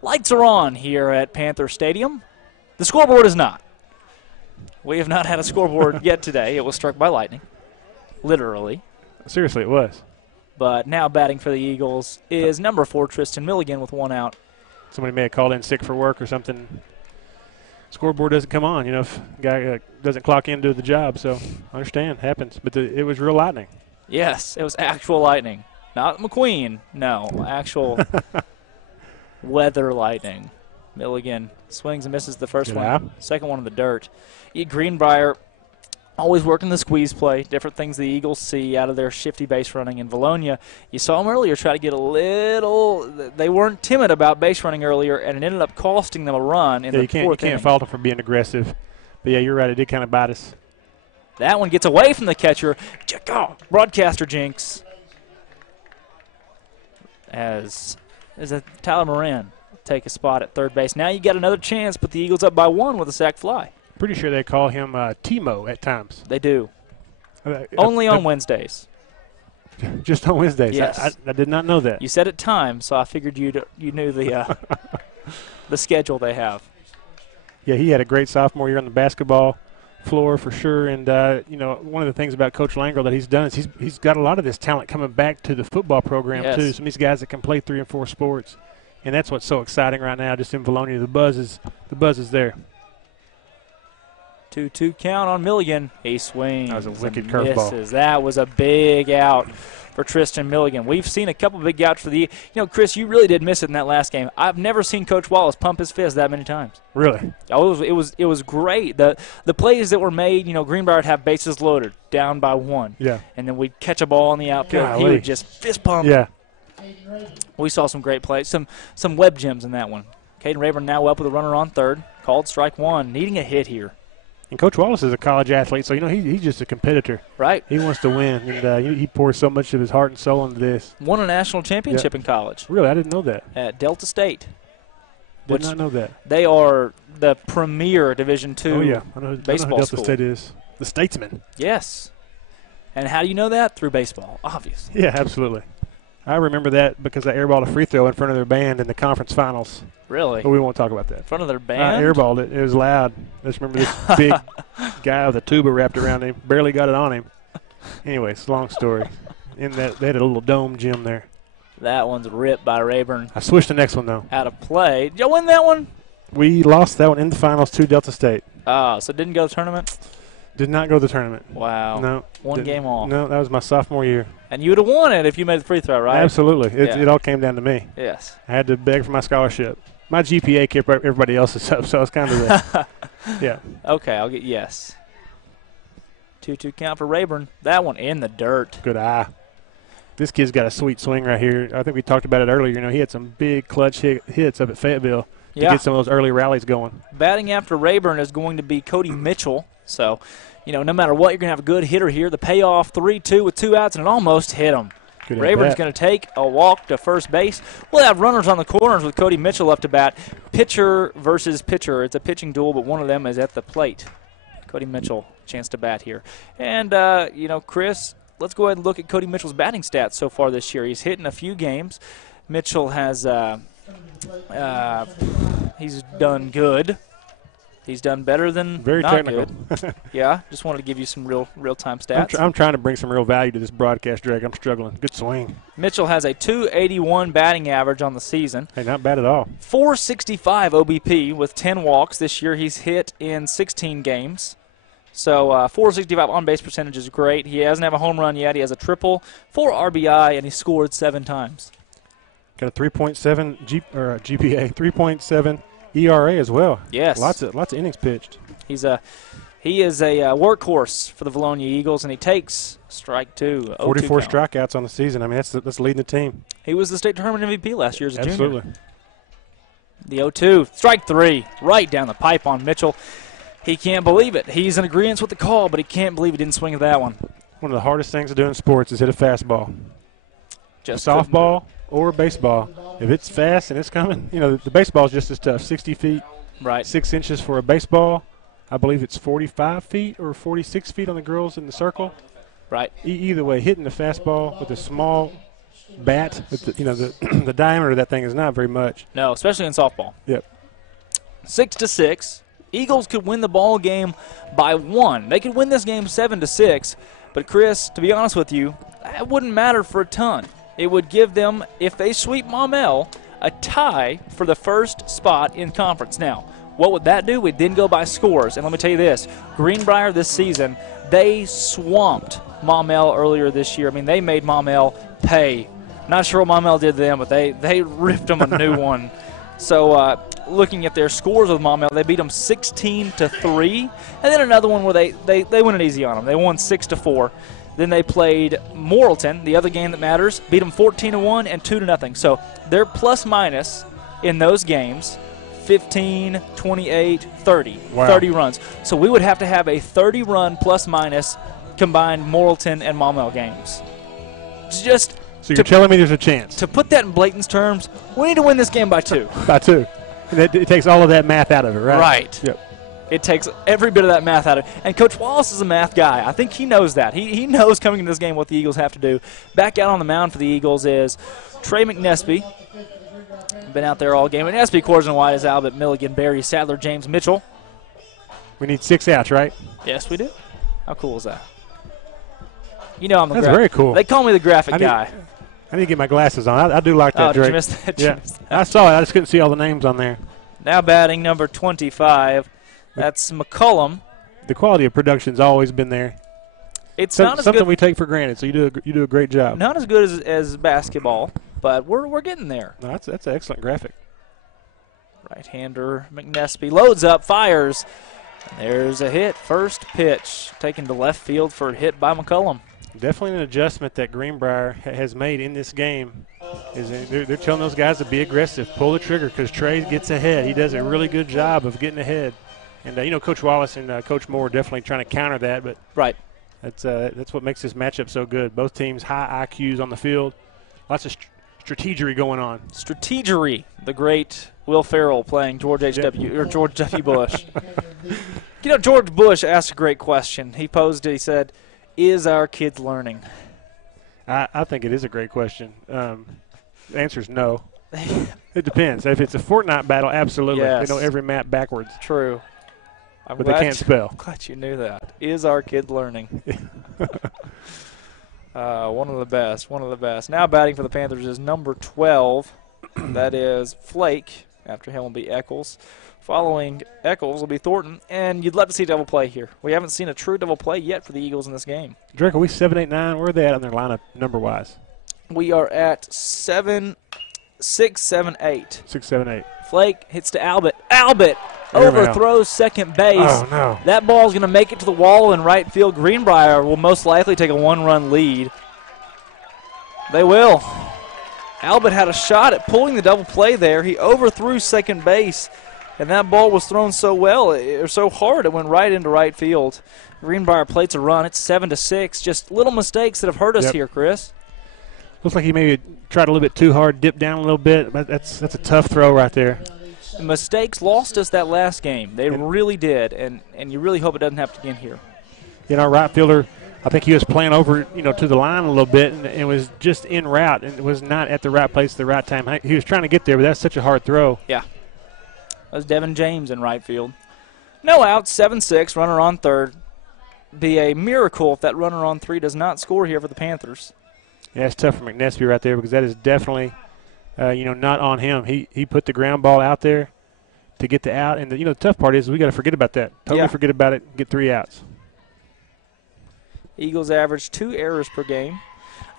Lights are on here at Panther Stadium. The scoreboard is not. We have not had a scoreboard yet today. It was struck by lightning, literally. Seriously, it was. But now batting for the Eagles is number 4, Tristan Milligan, with one out. Somebody may have called in sick for work or something. scoreboard doesn't come on, if a guy doesn't clock in to do the job. So I understand, happens. But it was real lightning. Yes, it was actual lightning. Not McQueen. No, actual weather lightning. Milligan swings and misses the first one. Second one in the dirt. Greenbrier always working the squeeze play, different things the Eagles see out of their shifty base running. In Vilonia, you saw them earlier try to get a little – they weren't timid about base running earlier, and it ended up costing them a run in the fourth inning. You can't fault them for being aggressive. But, yeah, you're right. It did kind of bite us. That one gets away from the catcher. Broadcaster jinx. As Tyler Moran take a spot at third base. Now you got another chance, but the Eagles up by 1 with a sac fly. Pretty sure they call him Timo at times. They do. Only on Wednesdays. Just on Wednesdays. Yes. I did not know that. You said at times, so I figured you knew the the schedule they have. Yeah, he had a great sophomore year on the basketball floor for sure. And, one of the things about Coach Langrel that he's done is he's got a lot of this talent coming back to the football program, too. Some of these guys that can play 3 and 4 sports. And that's what's so exciting right now just in Vilonia. The buzz is there. 2-2 count on Milligan. He swings. That was a wicked curveball. That was a big out for Tristan Milligan. We've seen a couple big outs for the – Chris, you really did miss it in that last game. I've never seen Coach Wallace pump his fist that many times. Really? Oh, it was great. The plays that were made, Greenbrier would have bases loaded, down by 1. Yeah. And then we'd catch a ball on the outfield. Golly. He would just fist pump. Yeah. We saw some great plays, some web gems in that one. Caden Rayburn now up with a runner on third. Called strike 1, needing a hit here. And Coach Wallace is a college athlete, so, he's just a competitor. Right. He wants to win, and he pours so much of his heart and soul into this. Won a national championship in college. Really? I didn't know that. At Delta State. Did not know that. They are the premier Division II baseball school. I know who Delta State is. The Statesman. Yes. And how do you know that? Through baseball, obviously. Yeah, absolutely. I remember that because I airballed a free throw in front of their band in the conference finals. Really? But we won't talk about that. In front of their band? I airballed it. It was loud. I just remember this big guy with a tuba wrapped around him. Barely got it on him. Anyways, long story. They had a little dome gym there. That one's ripped by Rayburn. I switched the next one, though. Out of play. Did y'all win that one? We lost that one in the finals to Delta State. So it didn't go to the tournament? Did not go to the tournament. Wow. No. One game off. No, that was my sophomore year. And you would have won it if you made the free throw, right? Absolutely. It all came down to me. Yes. I had to beg for my scholarship. My GPA kept everybody else's up, so I was kind of the yeah. Okay, I'll get yes. 2-2 count for Rayburn. That one in the dirt. Good eye. This kid's got a sweet swing right here. I think we talked about it earlier. He had some big clutch hits up at Fayetteville to get some of those early rallies going. Batting after Rayburn is going to be Cody Mitchell. So, no matter what, you're going to have a good hitter here. The payoff 3-2 with 2 outs, and it almost hit him. Rayburn's going to take a walk to first base. We'll have runners on the corners with Cody Mitchell up to bat. Pitcher versus pitcher. It's a pitching duel, but one of them is at the plate. Cody Mitchell, chance to bat here. And, Chris, let's go ahead and look at Cody Mitchell's batting stats so far this year. He's hit in a few games. Mitchell has he's done good. He's done better than very not technical. Good. Yeah, just wanted to give you some real-time stats. I'm trying to bring some real value to this broadcast, Drake. I'm struggling. Good swing. Mitchell has a .281 batting average on the season. Hey, not bad at all. .465 OBP with 10 walks. This year he's hit in 16 games. So .465 on-base percentage is great. He hasn't had a home run yet. He has a triple, 4 RBI, and he scored 7 times. Got a 3.7 GPA, 3.7 ERA as well. Yes. Lots of innings pitched. He is a workhorse for the Vilonia Eagles, and he takes strike 2. 44 strikeouts on the season. I mean, that's leading the team. He was the state tournament MVP last year as a junior. Absolutely. The 0-2, strike 3, right down the pipe on Mitchell. He can't believe it. He's in agreement with the call, but he can't believe he didn't swing at that one. One of the hardest things to do in sports is hit a fastball. Just softball or baseball. If it's fast and it's coming, the baseball is just as tough. 60 feet, right? 6 inches for a baseball. I believe it's 45 feet or 46 feet on the girls in the circle. Right. Either way, hitting the fastball with a small bat, with the diameter of that thing is not very much. No, especially in softball. Yep. 6-6. Eagles could win the ball game by 1. They could win this game 7-6. But Chris, to be honest with you, that wouldn't matter for a ton. It would give them, if they sweep Maumelle, a tie for the first spot in conference. Now, What would that do? We'd then go by scores. And let me tell you this, Greenbrier this season, they swamped Maumelle earlier this year. I mean, they made Maumelle pay. Not sure what Maumelle did to them, but they ripped them a new one. So looking at their scores with Maumelle, they beat them 16-3. And then another one where they went it easy on them. They won 6-4. Then they played Morrilton, the other game that matters, beat them 14-1 and 2-0. So their plus-minus in those games, 15, 28, 30. Wow. 30 runs. So we would have to have a 30-run plus-minus combined Morrilton and Maumelle games. Just so you're telling me there's a chance. To put that in Blayton's terms, we need to win this game by 2. By 2. And it takes all of that math out of it, right? Right. Yep. It takes every bit of that math out of it. And Coach Wallace is a math guy. I think he knows that. He knows coming into this game what the Eagles have to do. Back out on the mound for the Eagles is Trey McNespy. Been out there all game. McNespy, Coors and White is Albert, Milligan, Barry, Sadler, James, Mitchell. We need 6 outs, right? Yes, we do. How cool is that? You know I'm the That's very cool. They call me the graphic guy. I need to get my glasses on. I do like that, Drake. Did you miss that? Yeah. I saw it. I just couldn't see all the names on there. Now batting number 25. That's McCullum. The quality of production's always been there. It's not as something good. we take for granted. So you do a great job. Not as good as basketball, but we're getting there. No, that's an excellent graphic. Right-hander McNespy loads up, fires. And there's a hit. First pitch taken to left field for a hit by McCullum. Definitely an adjustment that Greenbrier has made in this game. They're telling those guys to be aggressive, pull the trigger, because Trey gets ahead. He does a really good job of getting ahead. And, Coach Wallace and Coach Moore are definitely trying to counter that. But right. That's what makes this matchup so good. Both teams high IQs on the field. Lots of strategery going on. Strategery, the great Will Ferrell playing George H.W. or George W. Bush. George Bush asked a great question. He posed it. He said, "Is our kids learning?" I think it is a great question. The answer is no. It depends. If it's a Fortnite battle, absolutely. Yes. They know every map backwards. True. But they can't spell. I'm glad you knew that. Is our kid learning? One of the best. One of the best. Now batting for the Panthers is number 12. That is Flake. After him will be Eccles. Following Eccles will be Thornton. And you'd love to see double play here. We haven't seen a true double play yet for the Eagles in this game. Drake, are we 7, 8, 9? Where are they at on their lineup number-wise? We are at 6, 7, 8. 6, 7, 8. Flake hits to Albert. Albert overthrows second base. Oh, no. That ball is going to make it to the wall in right field. Greenbrier will most likely take a 1-run lead. They will. Albert had a shot at pulling the double play there. He overthrew second base, and that ball was thrown so well, or so hard, it went right into right field. Greenbrier plates a run. It's 7-6. Just little mistakes that have hurt us here, Chris. Looks like he maybe tried a little bit too hard, dipped down a little bit. That's a tough throw right there. The mistakes lost us that last game. They really did, and you really hope it doesn't happen again here. Our right fielder, I think he was playing over, to the line a little bit and was just en route and was not at the right place at the right time. He was trying to get there, but that's such a hard throw. Yeah. That was Devin James in right field. No outs, 7-6, runner on third. Be a miracle if that runner on 3 does not score here for the Panthers. Yeah, it's tough for McNespy right there because that is definitely, not on him. He put the ground ball out there to get the out. And, the tough part is we got to forget about that. Totally forget about it, get 3 outs. Eagles average 2 errors per game.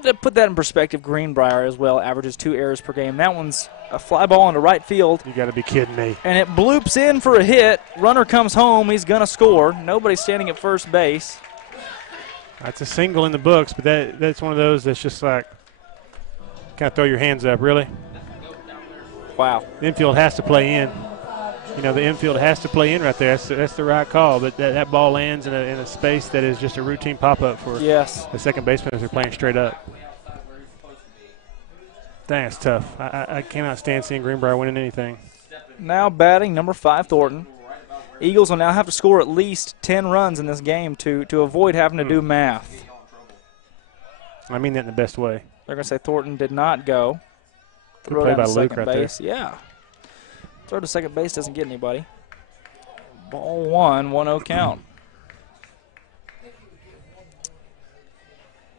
To put that in perspective, Greenbrier as well averages 2 errors per game. That one's a fly ball into right field. You got to be kidding me. And it bloops in for a hit. Runner comes home. He's going to score. Nobody's standing at first base. That's a single in the books, but that's one of those that's just like kind of throw your hands up, really. Wow. The infield has to play in. The infield has to play in right there. That's the right call, but that ball lands in a space that is just a routine pop-up for the second baseman as they're playing straight up. Dang, it's tough. I cannot stand seeing Greenbrier winning anything. Now batting number 5, Thornton. Eagles will now have to score at least 10 runs in this game to avoid having to do math. I mean that in the best way. They're going to say Thornton did not go. Good play by Luke right base. there. Yeah. Throw to second base doesn't get anybody. Ball 1, 1-0 count.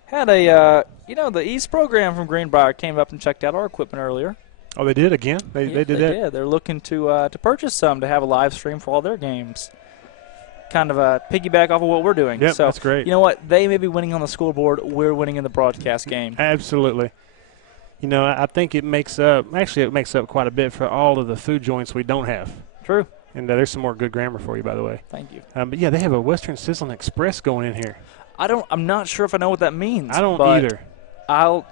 Had a, the East program from Greenbrier came up and checked out our equipment earlier. Oh, they did again? They did that? Yeah, they're looking to purchase some to have a live stream for all their games. Kind of a piggyback off of what we're doing. Yep, so, that's great. You know what? They may be winning on the scoreboard. We're winning in the broadcast game. Absolutely. You know, I think it makes up quite a bit for all of the food joints we don't have. True. And there's some more good grammar for you, by the way. Thank you. But, yeah, they have a Western Sizzling Express going in here. I'm not sure if I know what that means. I don't either. I'll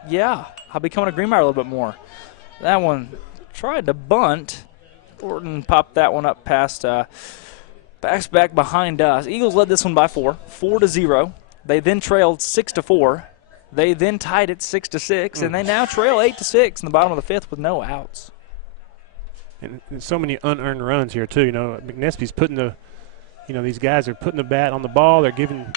be coming to Greenbrier a little bit more. That one tried to bunt. Gordon popped that one up past back behind us. Eagles led this one by 4-0. They then trailed 6-4. They then tied it 6-6, and they now trail 8-6 in the bottom of the fifth with no outs. And so many unearned runs here too. You know, McNespy's putting these guys are putting the bat on the ball. They're giving.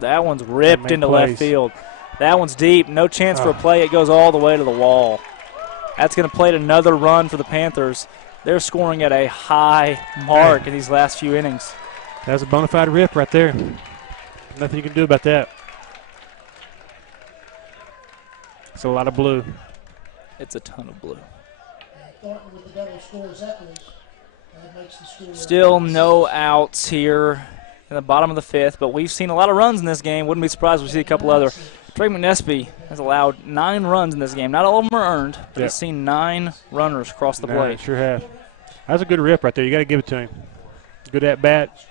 That one's ripped into plays. left field. That one's deep. No chance for a play. It goes all the way to the wall. That's going to plate another run for the Panthers. They're scoring at a high mark in these last few innings. That's a bona fide rip right there. Nothing you can do about that. It's a lot of blue. It's a ton of blue. Still no outs here in the bottom of the fifth, but we've seen a lot of runs in this game. Wouldn't be surprised if we see a couple other. Trey McNespy has allowed 9 runs in this game. Not all of them are earned, but he's seen 9 runners cross the plate. Sure have. That was a good rip right there. You got to give it to him. Good at bat.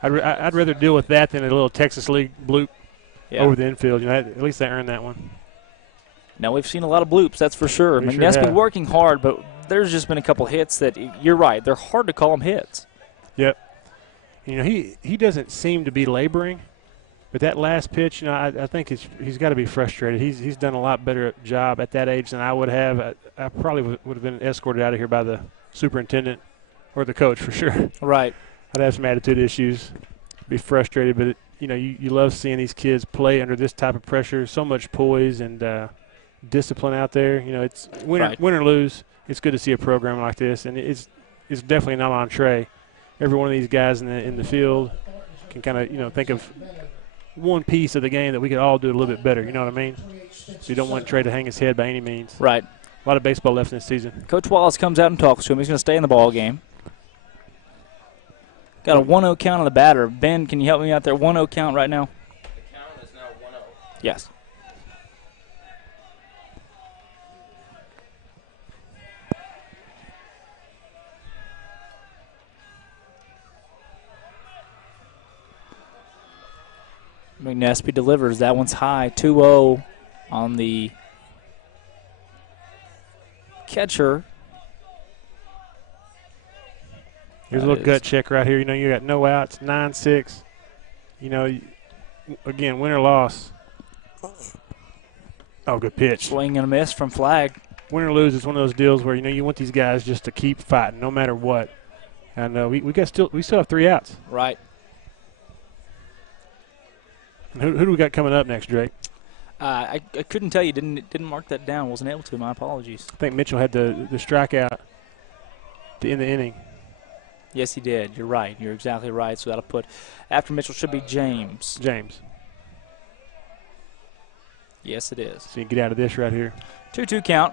I'd rather deal with that than a little Texas League bloop over the infield. You know, at least they earned that one. Now we've seen a lot of bloops, that's for sure. We McNespy working hard, but there's just been a couple hits that you're right. They're hard to call them hits. Yep. You know, he doesn't seem to be laboring. But that last pitch, you know, I think he's got to be frustrated. He's done a lot better job at that age than I would have. I probably would have been escorted out of here by the superintendent or the coach for sure. Right. I'd have some attitude issues, be frustrated. But, you love seeing these kids play under this type of pressure, so much poise and discipline out there. You know, it's win or lose. It's good to see a program like this, and it's definitely not on Trey. Every one of these guys in the field can kind of, think of one piece of the game that we could all do a little bit better. You know what I mean? So you don't want Trey to hang his head by any means. Right. A lot of baseball left in this season. Coach Wallace comes out and talks to him. He's going to stay in the ball game. Got a 1-0 count on the batter. Ben, can you help me out there? 1-0 count right now? The count is now 1-0. Yes. McNespy delivers. That one's high. 2-0 on the catcher. Here's a little gut check right here. You got no outs, 9-6. Again, win or loss. Oh, good pitch. Swing and a miss from Flag. Win or lose is one of those deals where, you want these guys just to keep fighting no matter what. And we still have 3 outs. Right. Who do we got coming up next, Drake? I couldn't tell you. Didn't mark that down. Wasn't able to. My apologies. I think Mitchell had the strikeout to end the inning. Yes, he did. You're right. You're exactly right. So that'll put after Mitchell should be James. Yes, it is. So you can get out of this right here. 2-2 count.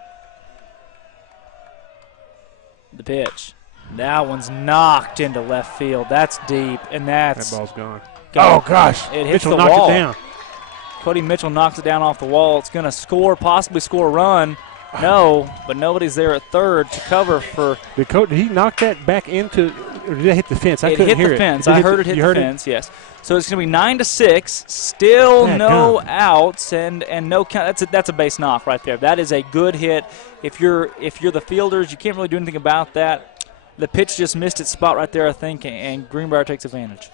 The pitch. That one's knocked into left field. That's deep, and that ball's gone. Oh, gosh. It hits Mitchell the knocked wall. it down. Cody Mitchell knocks it down off the wall. It's going to possibly score a run. No, but nobody's there at third to cover for. Did he knock that back into, or did that hit the fence? I couldn't hear it. It hit the fence. I heard it hit the fence, yes. So it's going to be 9-6. Still no outs and no count. That's a base knock right there. That is a good hit. If you're the fielders, you can't really do anything about that. The pitch just missed its spot right there, I think, and Greenbrier takes advantage.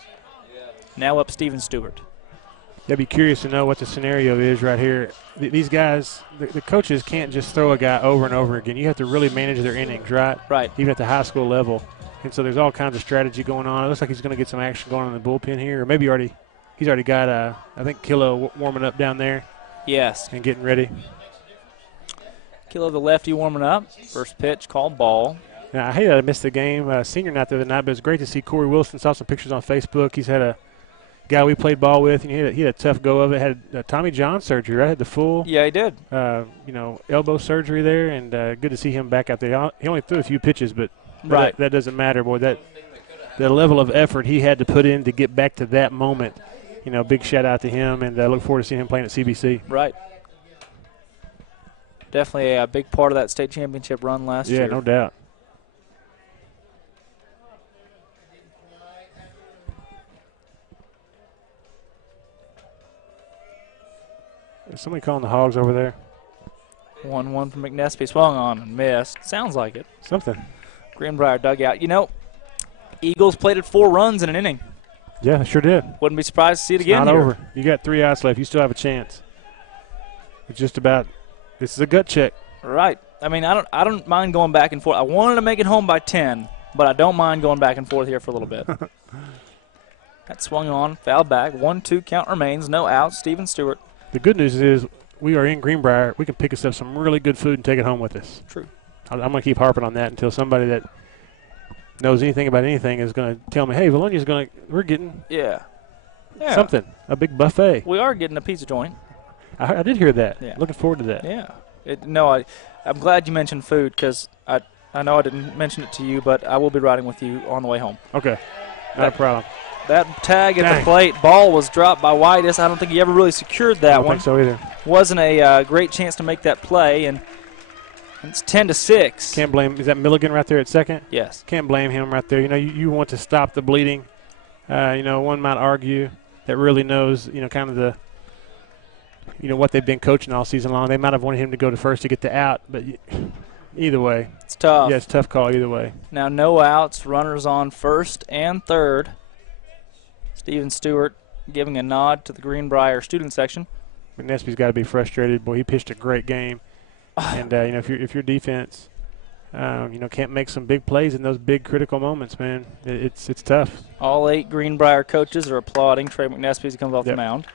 Now up Steven Stewart. I'd be curious to know what the scenario is right here. These guys, the coaches can't just throw a guy over and over again. You have to really manage their innings, right? Right. Even at the high school level. And so there's all kinds of strategy going on. It looks like he's going to get some action going on in the bullpen here. Or maybe he's already got, I think, Kilo warming up down there. Yes. And getting ready. Kilo the lefty warming up. First pitch called ball. Now, I hate I missed the game senior night the other night, but it's great to see Corey Wilson. Saw some pictures on Facebook. He's had guy we played ball with, and he had a tough go of it. Had Tommy John surgery, right? Had the full, Yeah, he did. Elbow surgery there, and good to see him back out there. He only threw a few pitches, but Right. that doesn't matter, boy. The level of effort he had to put in to get back to that moment, big shout out to him, and I look forward to seeing him playing at CBC. Right. Definitely a big part of that state championship run last year. Yeah, no doubt. Is somebody calling the Hogs over there? 1-1 from McNespy. Swung on and missed. Sounds like it. Something. Greenbrier dugout. Eagles played it 4 runs in an inning. Yeah, sure did. Wouldn't be surprised to see it It's again not here. over. You got 3 outs left. You still have a chance. It's just about. This is a gut check. Right. I mean, I don't mind going back and forth. I wanted to make it home by 10, but I don't mind going back and forth here for a little bit. That swung on, foul back. 1-2 count remains. No outs. Steven Stewart. The good news is we are in Greenbrier. We can pick us up some really good food and take it home with us. True. I'm going to keep harping on that until somebody that knows anything about anything is going to tell me, hey, we're getting Yeah. something, a big buffet. We are getting a pizza joint. I did hear that. Yeah. Looking forward to that. Yeah. I'm glad you mentioned food because I know I didn't mention it to you, but I will be riding with you on the way home. Okay. Not a problem. That tag at Dang. the plate, ball was dropped by Whitus. I don't think he ever really secured that I don't one. think so either. Wasn't a great chance to make that play, and it's 10-6. Can't blame. Is that Milligan right there at second? Yes. Can't blame him right there. You want to stop the bleeding. One might argue that really knows, kind of the, what they've been coaching all season long. They might have wanted him to go to first to get the out, but either way. It's tough. Yeah, it's a tough call either way. Now no outs, runners on first and third. Steven Stewart giving a nod to the Greenbrier student section. McNespy's got to be frustrated. Boy, he pitched a great game. And, if your defense, can't make some big plays in those big critical moments, man, it's tough. All 8 Greenbrier coaches are applauding Trey McNespy as he comes off the mound.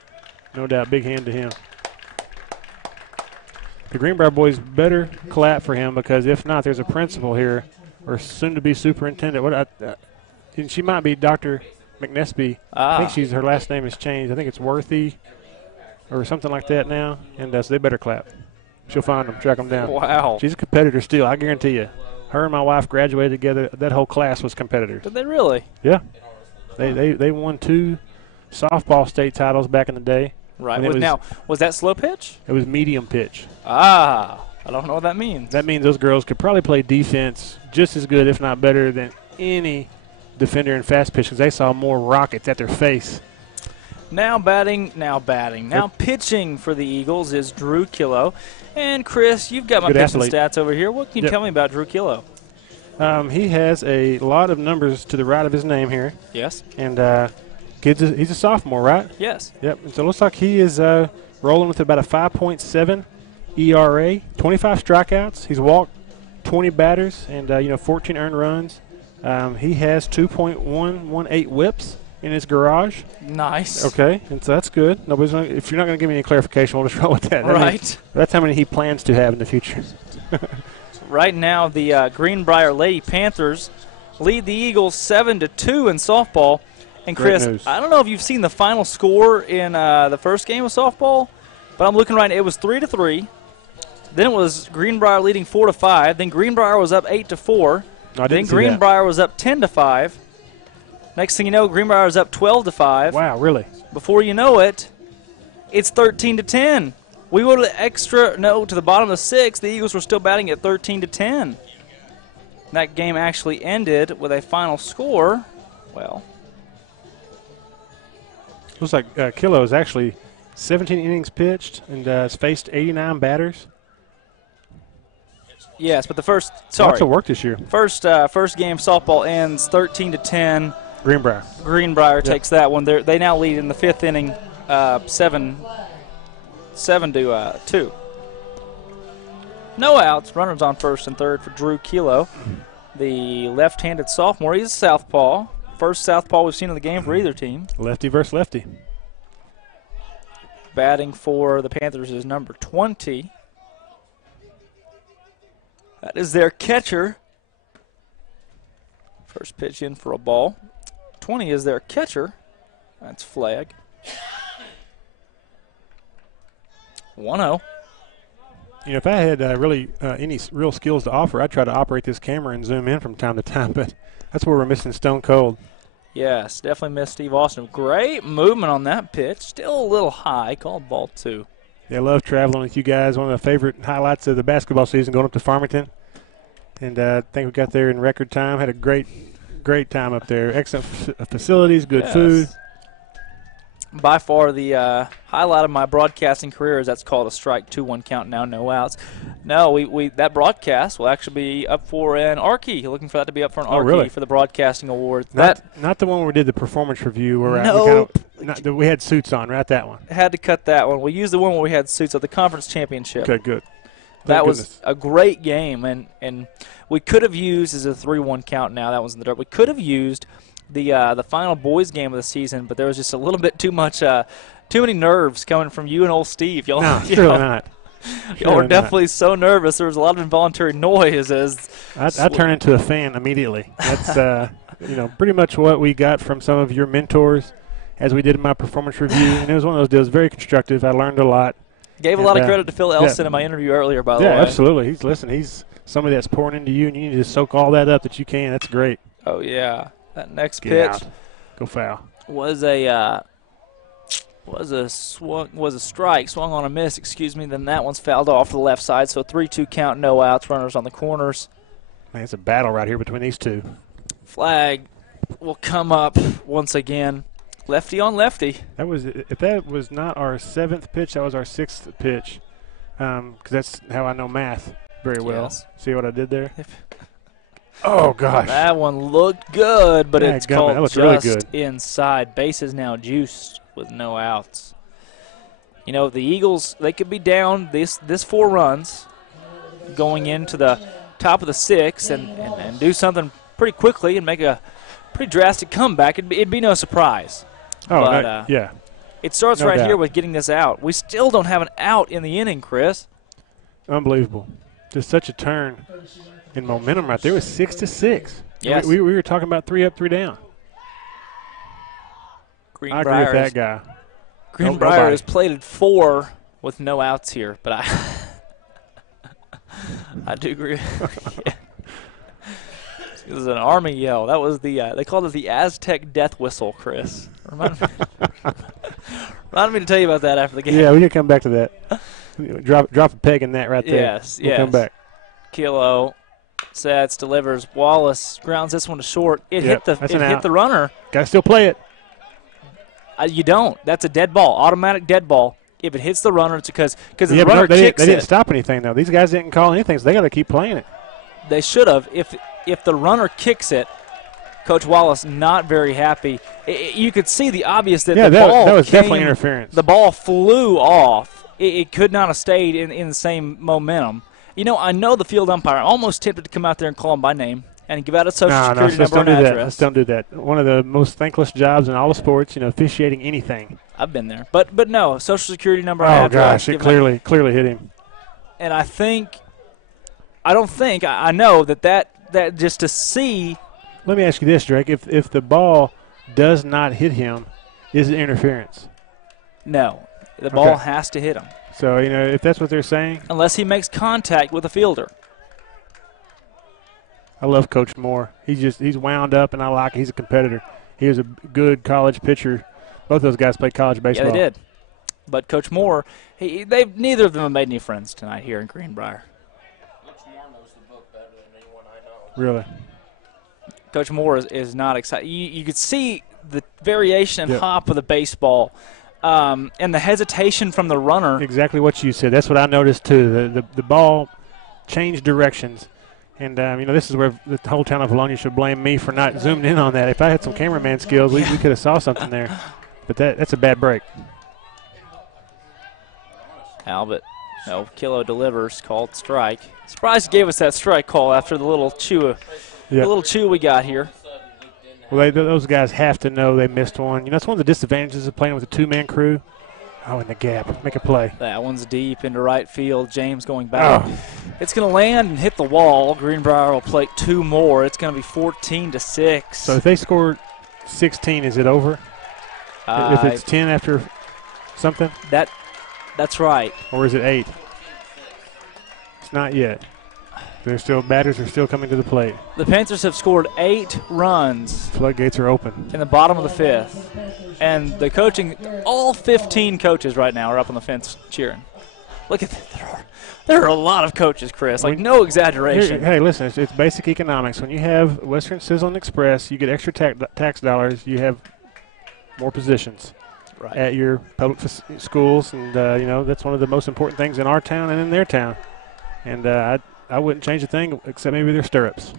No doubt, big hand to him. The Greenbrier boys better clap for him because if not, there's a principal here or soon-to-be superintendent. And she might be Dr. McNespy. I think her last name has changed. I think it's Worthy or something like that now. And so they better clap. She'll find them, track them down. Wow. She's a competitor still, I guarantee you. Her and my wife graduated together. That whole class was competitors. Did they really? Yeah. They won 2 softball state titles back in the day. Right. Was that slow pitch? It was medium pitch. I don't know what that means. That means those girls could probably play defense just as good, if not better, than any defender in fast pitch because they saw more rockets at their face. Now pitching for the Eagles is Drew Killo. And, Chris, you've got my pitching stats over here. What can you tell me about Drew Killo? He has a lot of numbers to the right of his name here. Yes. And he's a sophomore, right? Yes. Yep. And so it looks like he is rolling with about a 5.7 ERA, 25 strikeouts. He's walked 20 batters and, 14 earned runs. He has 2.118 whips in his garage. Nice. Okay, and so that's good. If you're not going to give me any clarification, we'll just roll with that. Right. That's how many he plans to have in the future. Right now, the Greenbrier Lady Panthers lead the Eagles 7-2 in softball. And, Chris, I don't know if you've seen the final score in the first game of softball, but I'm looking right now. It was 3-3. Then it was Greenbrier leading 4-5. Then Greenbrier was up 8-4. Then Greenbrier was up 10-5. Next thing you know, Greenbrier is up 12-5. Wow, really? Before you know it, it's 13-10. We go to the bottom of the 6th. The Eagles were still batting at 13-10. That game actually ended with a final score. Well, looks like Killo is actually 17 innings pitched and has faced 89 batters. Yes, but Lots of work this year. First game softball ends 13-10. Greenbrier takes that one. They now lead in the 5th inning, 7-2. No outs. Runners on first and third for Drew Killo, the left-handed sophomore. He's a southpaw. First southpaw we've seen in the game for either team. Lefty versus lefty. Batting for the Panthers is number 20. That is their catcher. First pitch in for a ball. 20 is their catcher. That's flag. 1-0. You know, if I had really any real skills to offer, I'd try to operate this camera and zoom in from time to time, but that's where we're missing stone cold. Yes, definitely missed Steve Austin. Great movement on that pitch. Still a little high. Called ball 2. Yeah, I love traveling with you guys. One of the favorite highlights of the basketball season, going up to Farmington. And I think we got there in record time. Had a great time up there. Excellent facilities, good food. By far the highlight of my broadcasting career is that's called a strike, 2-1 count now, no outs. No, we that broadcast will actually be up for an Archie. Looking for that to be up for an Archie really? for the broadcasting award. Not the one where we did the performance review. Where we had suits on, right? That one. Had to cut that one. We used the one where we had suits at the conference championship. Okay, good. That was a great game, and we could have used as a 3-1 count now. That was in the dirt. We could have used the final boys game of the season, but there was just a little bit too many nerves coming from you and old Steve. Y'all, no, surely not. Y'all were definitely so nervous. There was a lot of involuntary noise. I turn into a fan immediately. That's pretty much what we got from some of your mentors as we did in my performance review. And it was one of those deals, very constructive. I learned a lot. Gave a lot of credit to Phil Elson in my interview earlier, by the way. Yeah, absolutely. He's somebody that's pouring into you, and you need to just soak all that up that you can. That's great. Oh, yeah. That next Get pitch out. Go foul. was a strike, swung on a miss, then that one's fouled off to the left side, so 3-2 count, no outs, runners on the corners. Man, it's a battle right here between these two. Flag will come up once again. Lefty on lefty. If that was not our 7th pitch, that was our 6th pitch, because that's how I know math very well. Yes. See what I did there? Oh, gosh. That one looked good, but it's called that just really good. inside. Base is now juiced with no outs. You know, the Eagles, they could be down this 4 runs going into the top of the 6th and do something pretty quickly and make a pretty drastic comeback. It'd be no surprise. Oh, but, yeah. It starts No doubt. here with getting this out. We still don't have an out in the inning, Chris. Unbelievable. Just such a turn in momentum right there. It was 6-6. Yes. We were talking about 3 up, 3 down. I agree with that guy. Greenbrier has plated 4 with no outs here, but I do agree. Yeah. It was an Army yell. That was they called it the Aztec death whistle, Chris. Reminded me to tell you about that after the game. Yeah, we can come back to that. Drop a peg in that right there. Yes, we'll come back. Kilo sets, delivers. Wallace grounds this one to short. It hit the runner. Got to still play it. You don't. That's a dead ball, automatic dead ball. If it hits the runner, it's because the runner kicks they didn't stop anything, though. These guys didn't call anything, so they got to keep playing it. They should have. If the runner kicks it, Coach Wallace not very happy. You could see the obvious that the ball that was definitely interference. The ball flew off. It could not have stayed in the same momentum. You know, I know the field umpire almost tempted to come out there and call him by name and give out a social security number and address. Let's don't do that. One of the most thankless jobs in all of sports, officiating anything. I've been there. But no, social security number and address. address. Oh, gosh, it clearly hit him. And I know that just to see. Let me ask you this, Drake. If the ball does not hit him, is it interference? No. The ball has to hit him. So, if that's what they're saying. Unless he makes contact with a fielder. I love Coach Moore. He's wound up, and I like it. He's a competitor. He was a good college pitcher. Both those guys played college baseball. Yeah, they did. But Coach Moore, neither of them have made any friends tonight here in Greenbrier. Coach Moore knows the book better than anyone I know. Really? Coach Moore is not excited. You could see the variation and hop of the baseball and the hesitation from the runner. Exactly what you said. That's what I noticed, too. The ball changed directions. And, this is where the whole town of Vilonia should blame me for not zooming in on that. If I had some cameraman skills, we could have saw something there. But that's a bad break. Albert, Kilo delivers, called strike. Surprised he gave us that strike call after the little chew we got here. Well, those guys have to know they missed one. That's one of the disadvantages of playing with a 2-man crew. Oh, in the gap. Make a play. That one's deep into right field. James going back. Oh. It's going to land and hit the wall. Greenbrier will plate 2 more. It's going to be 14-6. So if they score 16, is it over? If it's 10 after something? That's right. Or is it 8? It's not yet. Batters are still coming to the plate. The Panthers have scored 8 runs. Floodgates are open. In the bottom of the 5th. And the coaching, all 15 coaches right now are up on the fence cheering. Look at that. There are a lot of coaches, Chris. Like, no exaggeration. Hey, listen, it's basic economics. When you have Western Sizzle and Express, you get extra tax dollars. You have more positions at your public schools. And, that's one of the most important things in our town and in their town. And I wouldn't change a thing except maybe their stirrups.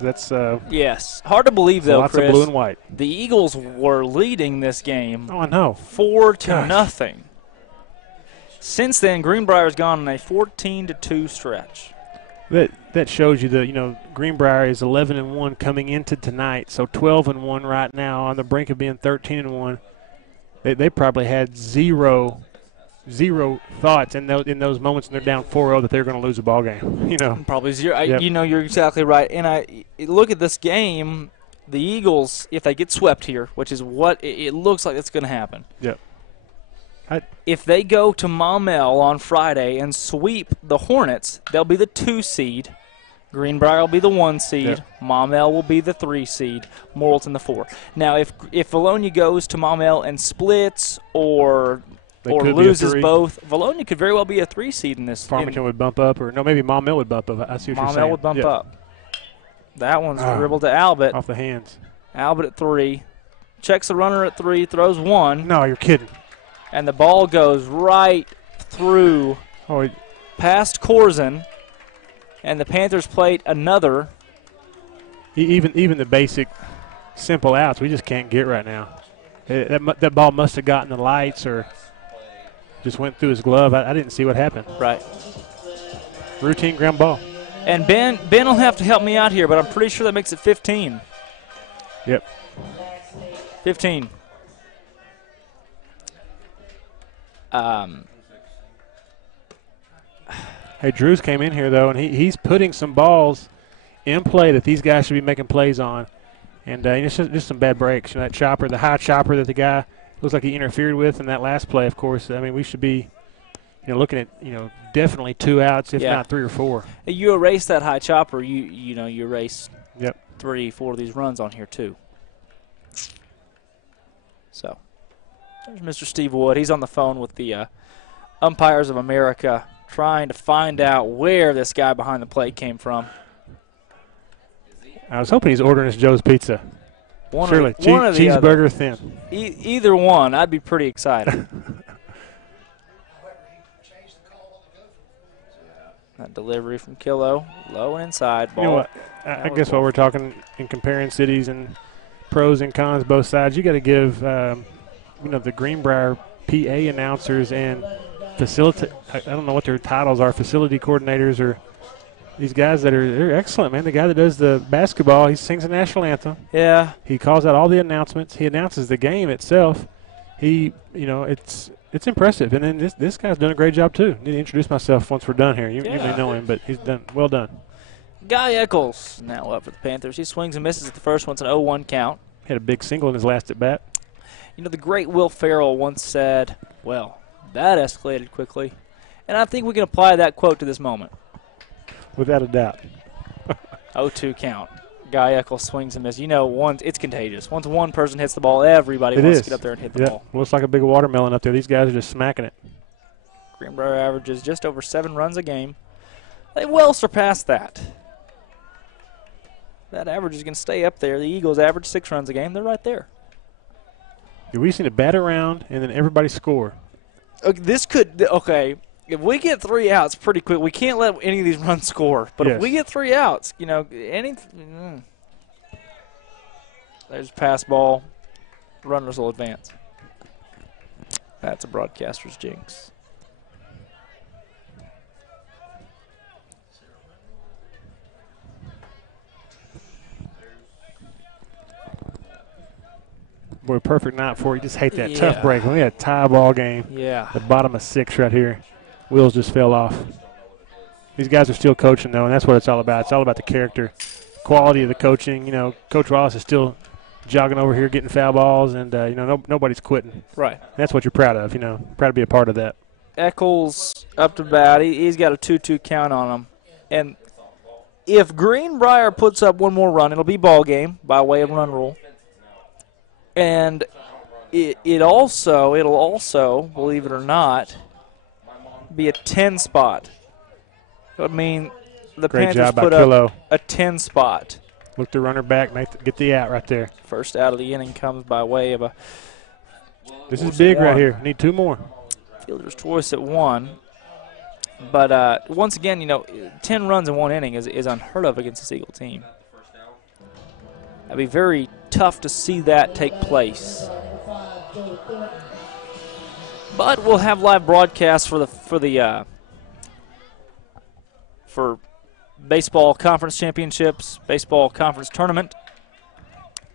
That's yes. Hard to believe, though, lots Chris. Of blue and white. The Eagles were leading this game. Oh, I know. 4-0. Since then, Greenbrier has gone on a 14-2 stretch. That shows you Greenbrier is 11-1 coming into tonight, so 12-1 right now on the brink of being 13-1. They probably had zero thoughts in those moments when they're down 4-0 that they're going to lose a ball game. Probably zero. Yep. You're exactly right. And I look at this game, the Eagles, if they get swept here, which is what it looks like it's going to happen. Yep. If they go to Maumelle on Friday and sweep the Hornets, they'll be the 2 seed. Greenbrier will be the 1 seed. Yep. Maumelle will be the 3 seed. Morrilton the 4. Now, if Vilonia goes to Maumelle and splits or loses both, Vilonia could very well be a 3 seed in this. Farmington would bump up, or no, maybe Maumelle would bump up. I see what you're saying. Maumelle would bump up. That one's dribbled to Albert. Off the hands. Albert at 3. Checks the runner at 3, throws 1. No, you're kidding. And the ball goes right through past Corzin. And the Panthers played another. Even the basic simple outs we just can't get right now. That ball must have gotten the lights or just went through his glove. I didn't see what happened. Right. Routine ground ball. And Ben will have to help me out here, but I'm pretty sure that makes it 15. Yep. 15. Hey, Drews came in here, though, and he's putting some balls in play that these guys should be making plays on. And it's just some bad breaks. That chopper, the high chopper that the guy looks like he interfered with in that last play, of course. I mean, we should be looking at definitely 2 outs, if not 3 or 4. You erase that high chopper, you erase 3, 4 of these runs on here, too. So there's Mr. Steve Wood. He's on the phone with the Umpires of America, trying to find out where this guy behind the plate came from. I was hoping he's ordering us Joe's Pizza. Surely. Cheeseburger thin. Either one. I'd be pretty excited. That delivery from Kilo. Low and inside. Ball. You know what? I guess while we're talking and comparing cities and pros and cons both sides, you got to give the Greenbrier PA announcers and I don't know what their titles are, facility coordinators or these guys they're excellent, man. The guy that does the basketball, he sings the national anthem. Yeah. He calls out all the announcements. He announces the game itself. It's impressive. And then this guy's done a great job too. I need to introduce myself once we're done here. You may know him, but he's done well done. Guy Eccles now up for the Panthers. He swings and misses at the first one. It's an 0-1 count. Had a big single in his last at bat. The great Will Ferrell once said, well, that escalated quickly. And I think we can apply that quote to this moment. Without a doubt. 0-2 count. Guy Eccles swings and misses. It's contagious. Once one person hits the ball, everybody wants to get up there and hit the ball. Looks like a big watermelon up there. These guys are just smacking it. Greenbrier averages just over 7 runs a game. They well surpassed that. That average is going to stay up there. The Eagles average 6 runs a game. They're right there. We just need to bat around and then everybody score. Okay, if we get 3 outs pretty quick, we can't let any of these runs score. But if we get 3 outs, anything. There's pass ball. Runners will advance. That's a broadcaster's jinx. Boy, perfect night for you. Just hate that tough break. We had a tie ball game. Yeah. The bottom of 6 right here. Wheels just fell off. These guys are still coaching, though, and that's what it's all about. It's all about the character, quality of the coaching. Coach Wallace is still jogging over here, getting foul balls, and nobody's quitting. Right. That's what you're proud of. Proud to be a part of that. Eccles up to bat. He's got a 2-2 count on him, and if Greenbrier puts up one more run, it'll be ball game by way of run rule, and it'll also, believe it or not, be a 10 spot. That would mean the Panthers put up a 10 spot. Look the runner back, get the out right there. First out of the inning comes by way of a. This is big right here. Need 2 more. Fielder's choice at 1. But once again, 10 runs in 1 inning is unheard of against this Eagle team. It'd be very tough to see that take place. But we'll have live broadcasts for baseball conference championships, baseball conference tournament.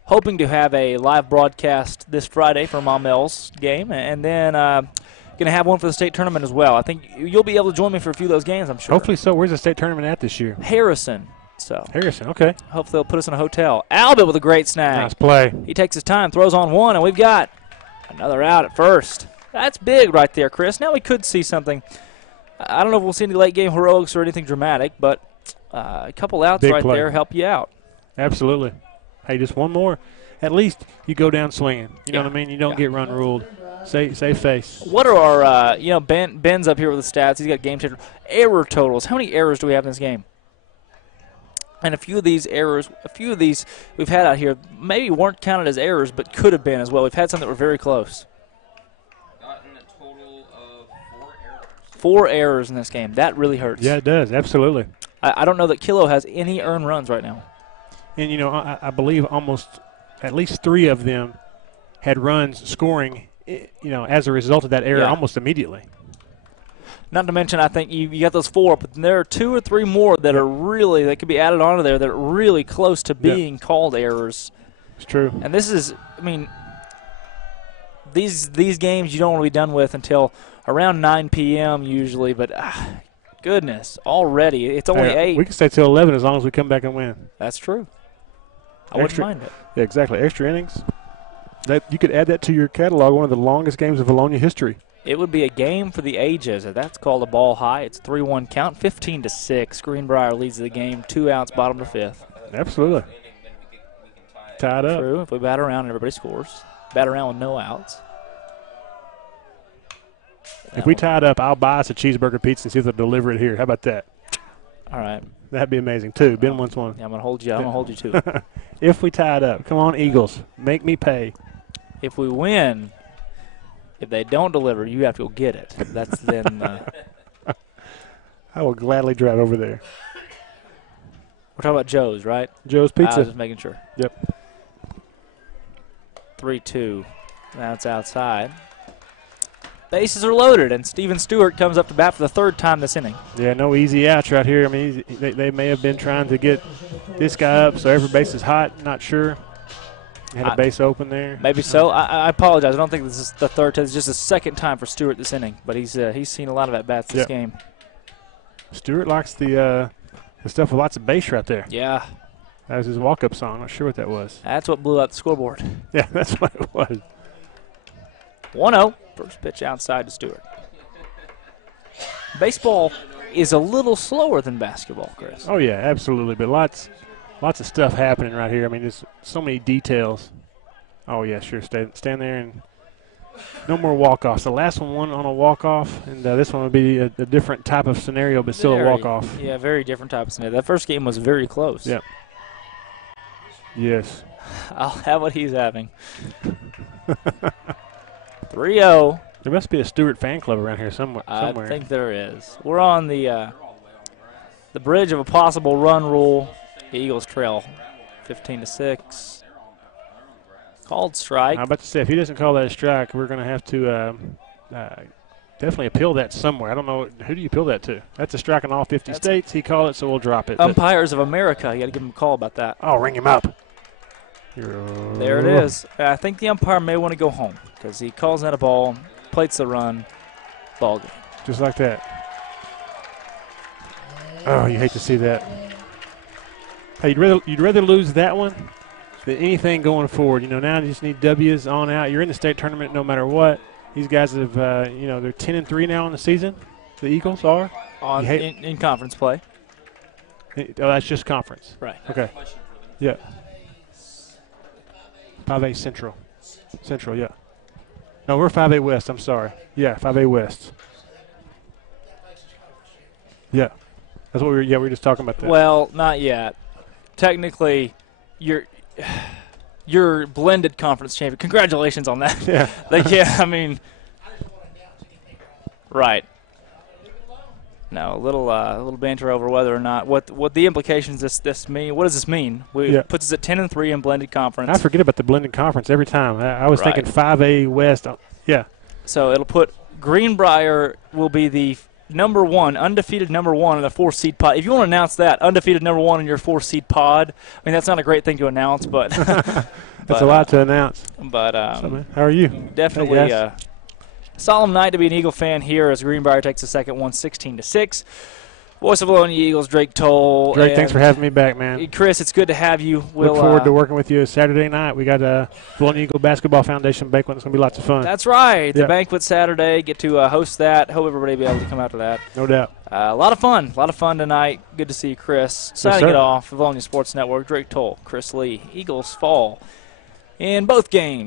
Hoping to have a live broadcast this Friday for Maumell's game, and then going to have one for the state tournament as well. I think you'll be able to join me for a few of those games, I'm sure. Hopefully so. Where's the state tournament at this year? Harrison. Harrison, okay. Hopefully they'll put us in a hotel. Albert with a great snag. Nice play. He takes his time, throws on 1, and we've got another out at first. That's big right there, Chris. Now we could see something. I don't know if we'll see any late game heroics or anything dramatic, but a couple outs big right play. there help you out. Absolutely. Hey, just one more. At least you go down swinging. You know what I mean? You don't get run ruled. Save face. What are our, Ben's up here with the stats. He's got game changer. Error totals. How many errors do we have in this game? And a few of these we've had out here maybe weren't counted as errors, but could have been as well. We've had some that were very close. Gotten a total of 4 errors. 4 errors in this game. That really hurts. Yeah, it does. Absolutely. I don't know that Kilo has any earned runs right now. And, I believe almost at least 3 of them had runs scoring, as a result of that error almost immediately. Not to mention, I think you got those 4, but there are 2 or 3 more that are really, that could be added onto there that are really close to being called errors. It's true. And this is, these games you don't want to be done with until around 9 p.m. usually, but goodness, already. It's only 8. We can stay till 11 as long as we come back and win. That's true. I wouldn't mind it. Yeah, exactly. Extra innings. You could add that to your catalog, one of the longest games of Vilonia history. It would be a game for the ages. That's called a ball high. It's 3-1 count, 15-6. Greenbrier leads the game, 2 outs, bottom to 5th. Absolutely. Tied up. True. If we bat around and everybody scores. Bat around with no outs. If we tied up, I'll buy us a cheeseburger pizza and see if they'll deliver it here. How about that? All right. That'd be amazing, too. Ben wants one. Yeah, I'm going to hold you to it. If we tied up. Come on, Eagles. Make me pay. If we win, if they don't deliver, you have to go get it. That's then. I will gladly drive over there. We're talking about Joe's, right? Joe's Pizza. I was just making sure. Yep. 3-2. That's outside. Bases are loaded, and Steven Stewart comes up to bat for the 3rd time this inning. Yeah, no easy outs right here. They may have been trying to get this guy up so every base is hot. Not sure. Had a base open there. Maybe so. I apologize. I don't think this is the 3rd time. It's just the 2nd time for Stewart this inning, but he's seen a lot of at-bats this game. Stewart likes the stuff with lots of bass right there. Yeah. That was his walk-up song. Not sure what that was. That's what blew out the scoreboard. Yeah, that's what it was. 1-0. First pitch outside to Stewart. Baseball is a little slower than basketball, Chris. Oh, yeah, absolutely. But lots of stuff happening right here. There's so many details. Oh, yeah, sure. Stand there and no more walk-offs. The last one on a walk-off, and this one would be a different type of scenario, but still a walk-off. Yeah, very different type of scenario. That first game was very close. Yep. Yes. I'll have what he's having. 3-0. There must be a Stewart fan club around here somewhere. I think there is. We're on the bridge of a possible run rule. The Eagles trail 15-6. Called strike. I'm about to say, if he doesn't call that a strike, we're going to have to definitely appeal that somewhere. I don't know. Who do you appeal that to? That's a strike in all 50 states. He called it, so we'll drop it. Umpires of America. You got to give him a call about that. Oh, ring him up. There it is. I think the umpire may want to go home because he calls that a ball, plates the run, ball game. Just like that. Oh, you hate to see that. Hey, you'd rather lose that one anything going forward. Now you just need W's on out. You're in the state tournament no matter what. These guys have, they're 10-3 now in the season. The Eagles are in conference play. Oh, that's just conference. Right. Okay. Yeah. 5A Central. Yeah. No, we're 5A West. I'm sorry. Yeah, 5A West. Yeah. That's what we were just talking about that. Well, not yet. Technically, you're blended conference champion. Congratulations on that. Yeah. Right. No, a little banter over whether or not what the implications this mean. What does this mean? Puts us at 10-3 in blended conference. I forget about the blended conference every time. I was thinking 5A West. Yeah. So it'll put Greenbrier will be the undefeated number one in the 4-seed pod. If you want to announce that, undefeated number one in your 4-seed pod, that's not a great thing to announce, but that's a lot to announce. But how are you? Definitely solemn night to be an Eagle fan here as Greenbrier takes the second one 16-6. Voice of Vilonia Eagles, Drake Toll. Drake, thanks for having me back, man. Chris, it's good to have you. Look forward to working with you Saturday night. We got a Vilonia Eagle Basketball Foundation banquet. It's going to be lots of fun. That's right. The banquet Saturday. Get to host that. Hope everybody will be able to come out to that. No doubt. A lot of fun. A lot of fun tonight. Good to see you, Chris. Signing it off, Vilonia Sports Network, Drake Toll, Chris Lee. Eagles fall in both games.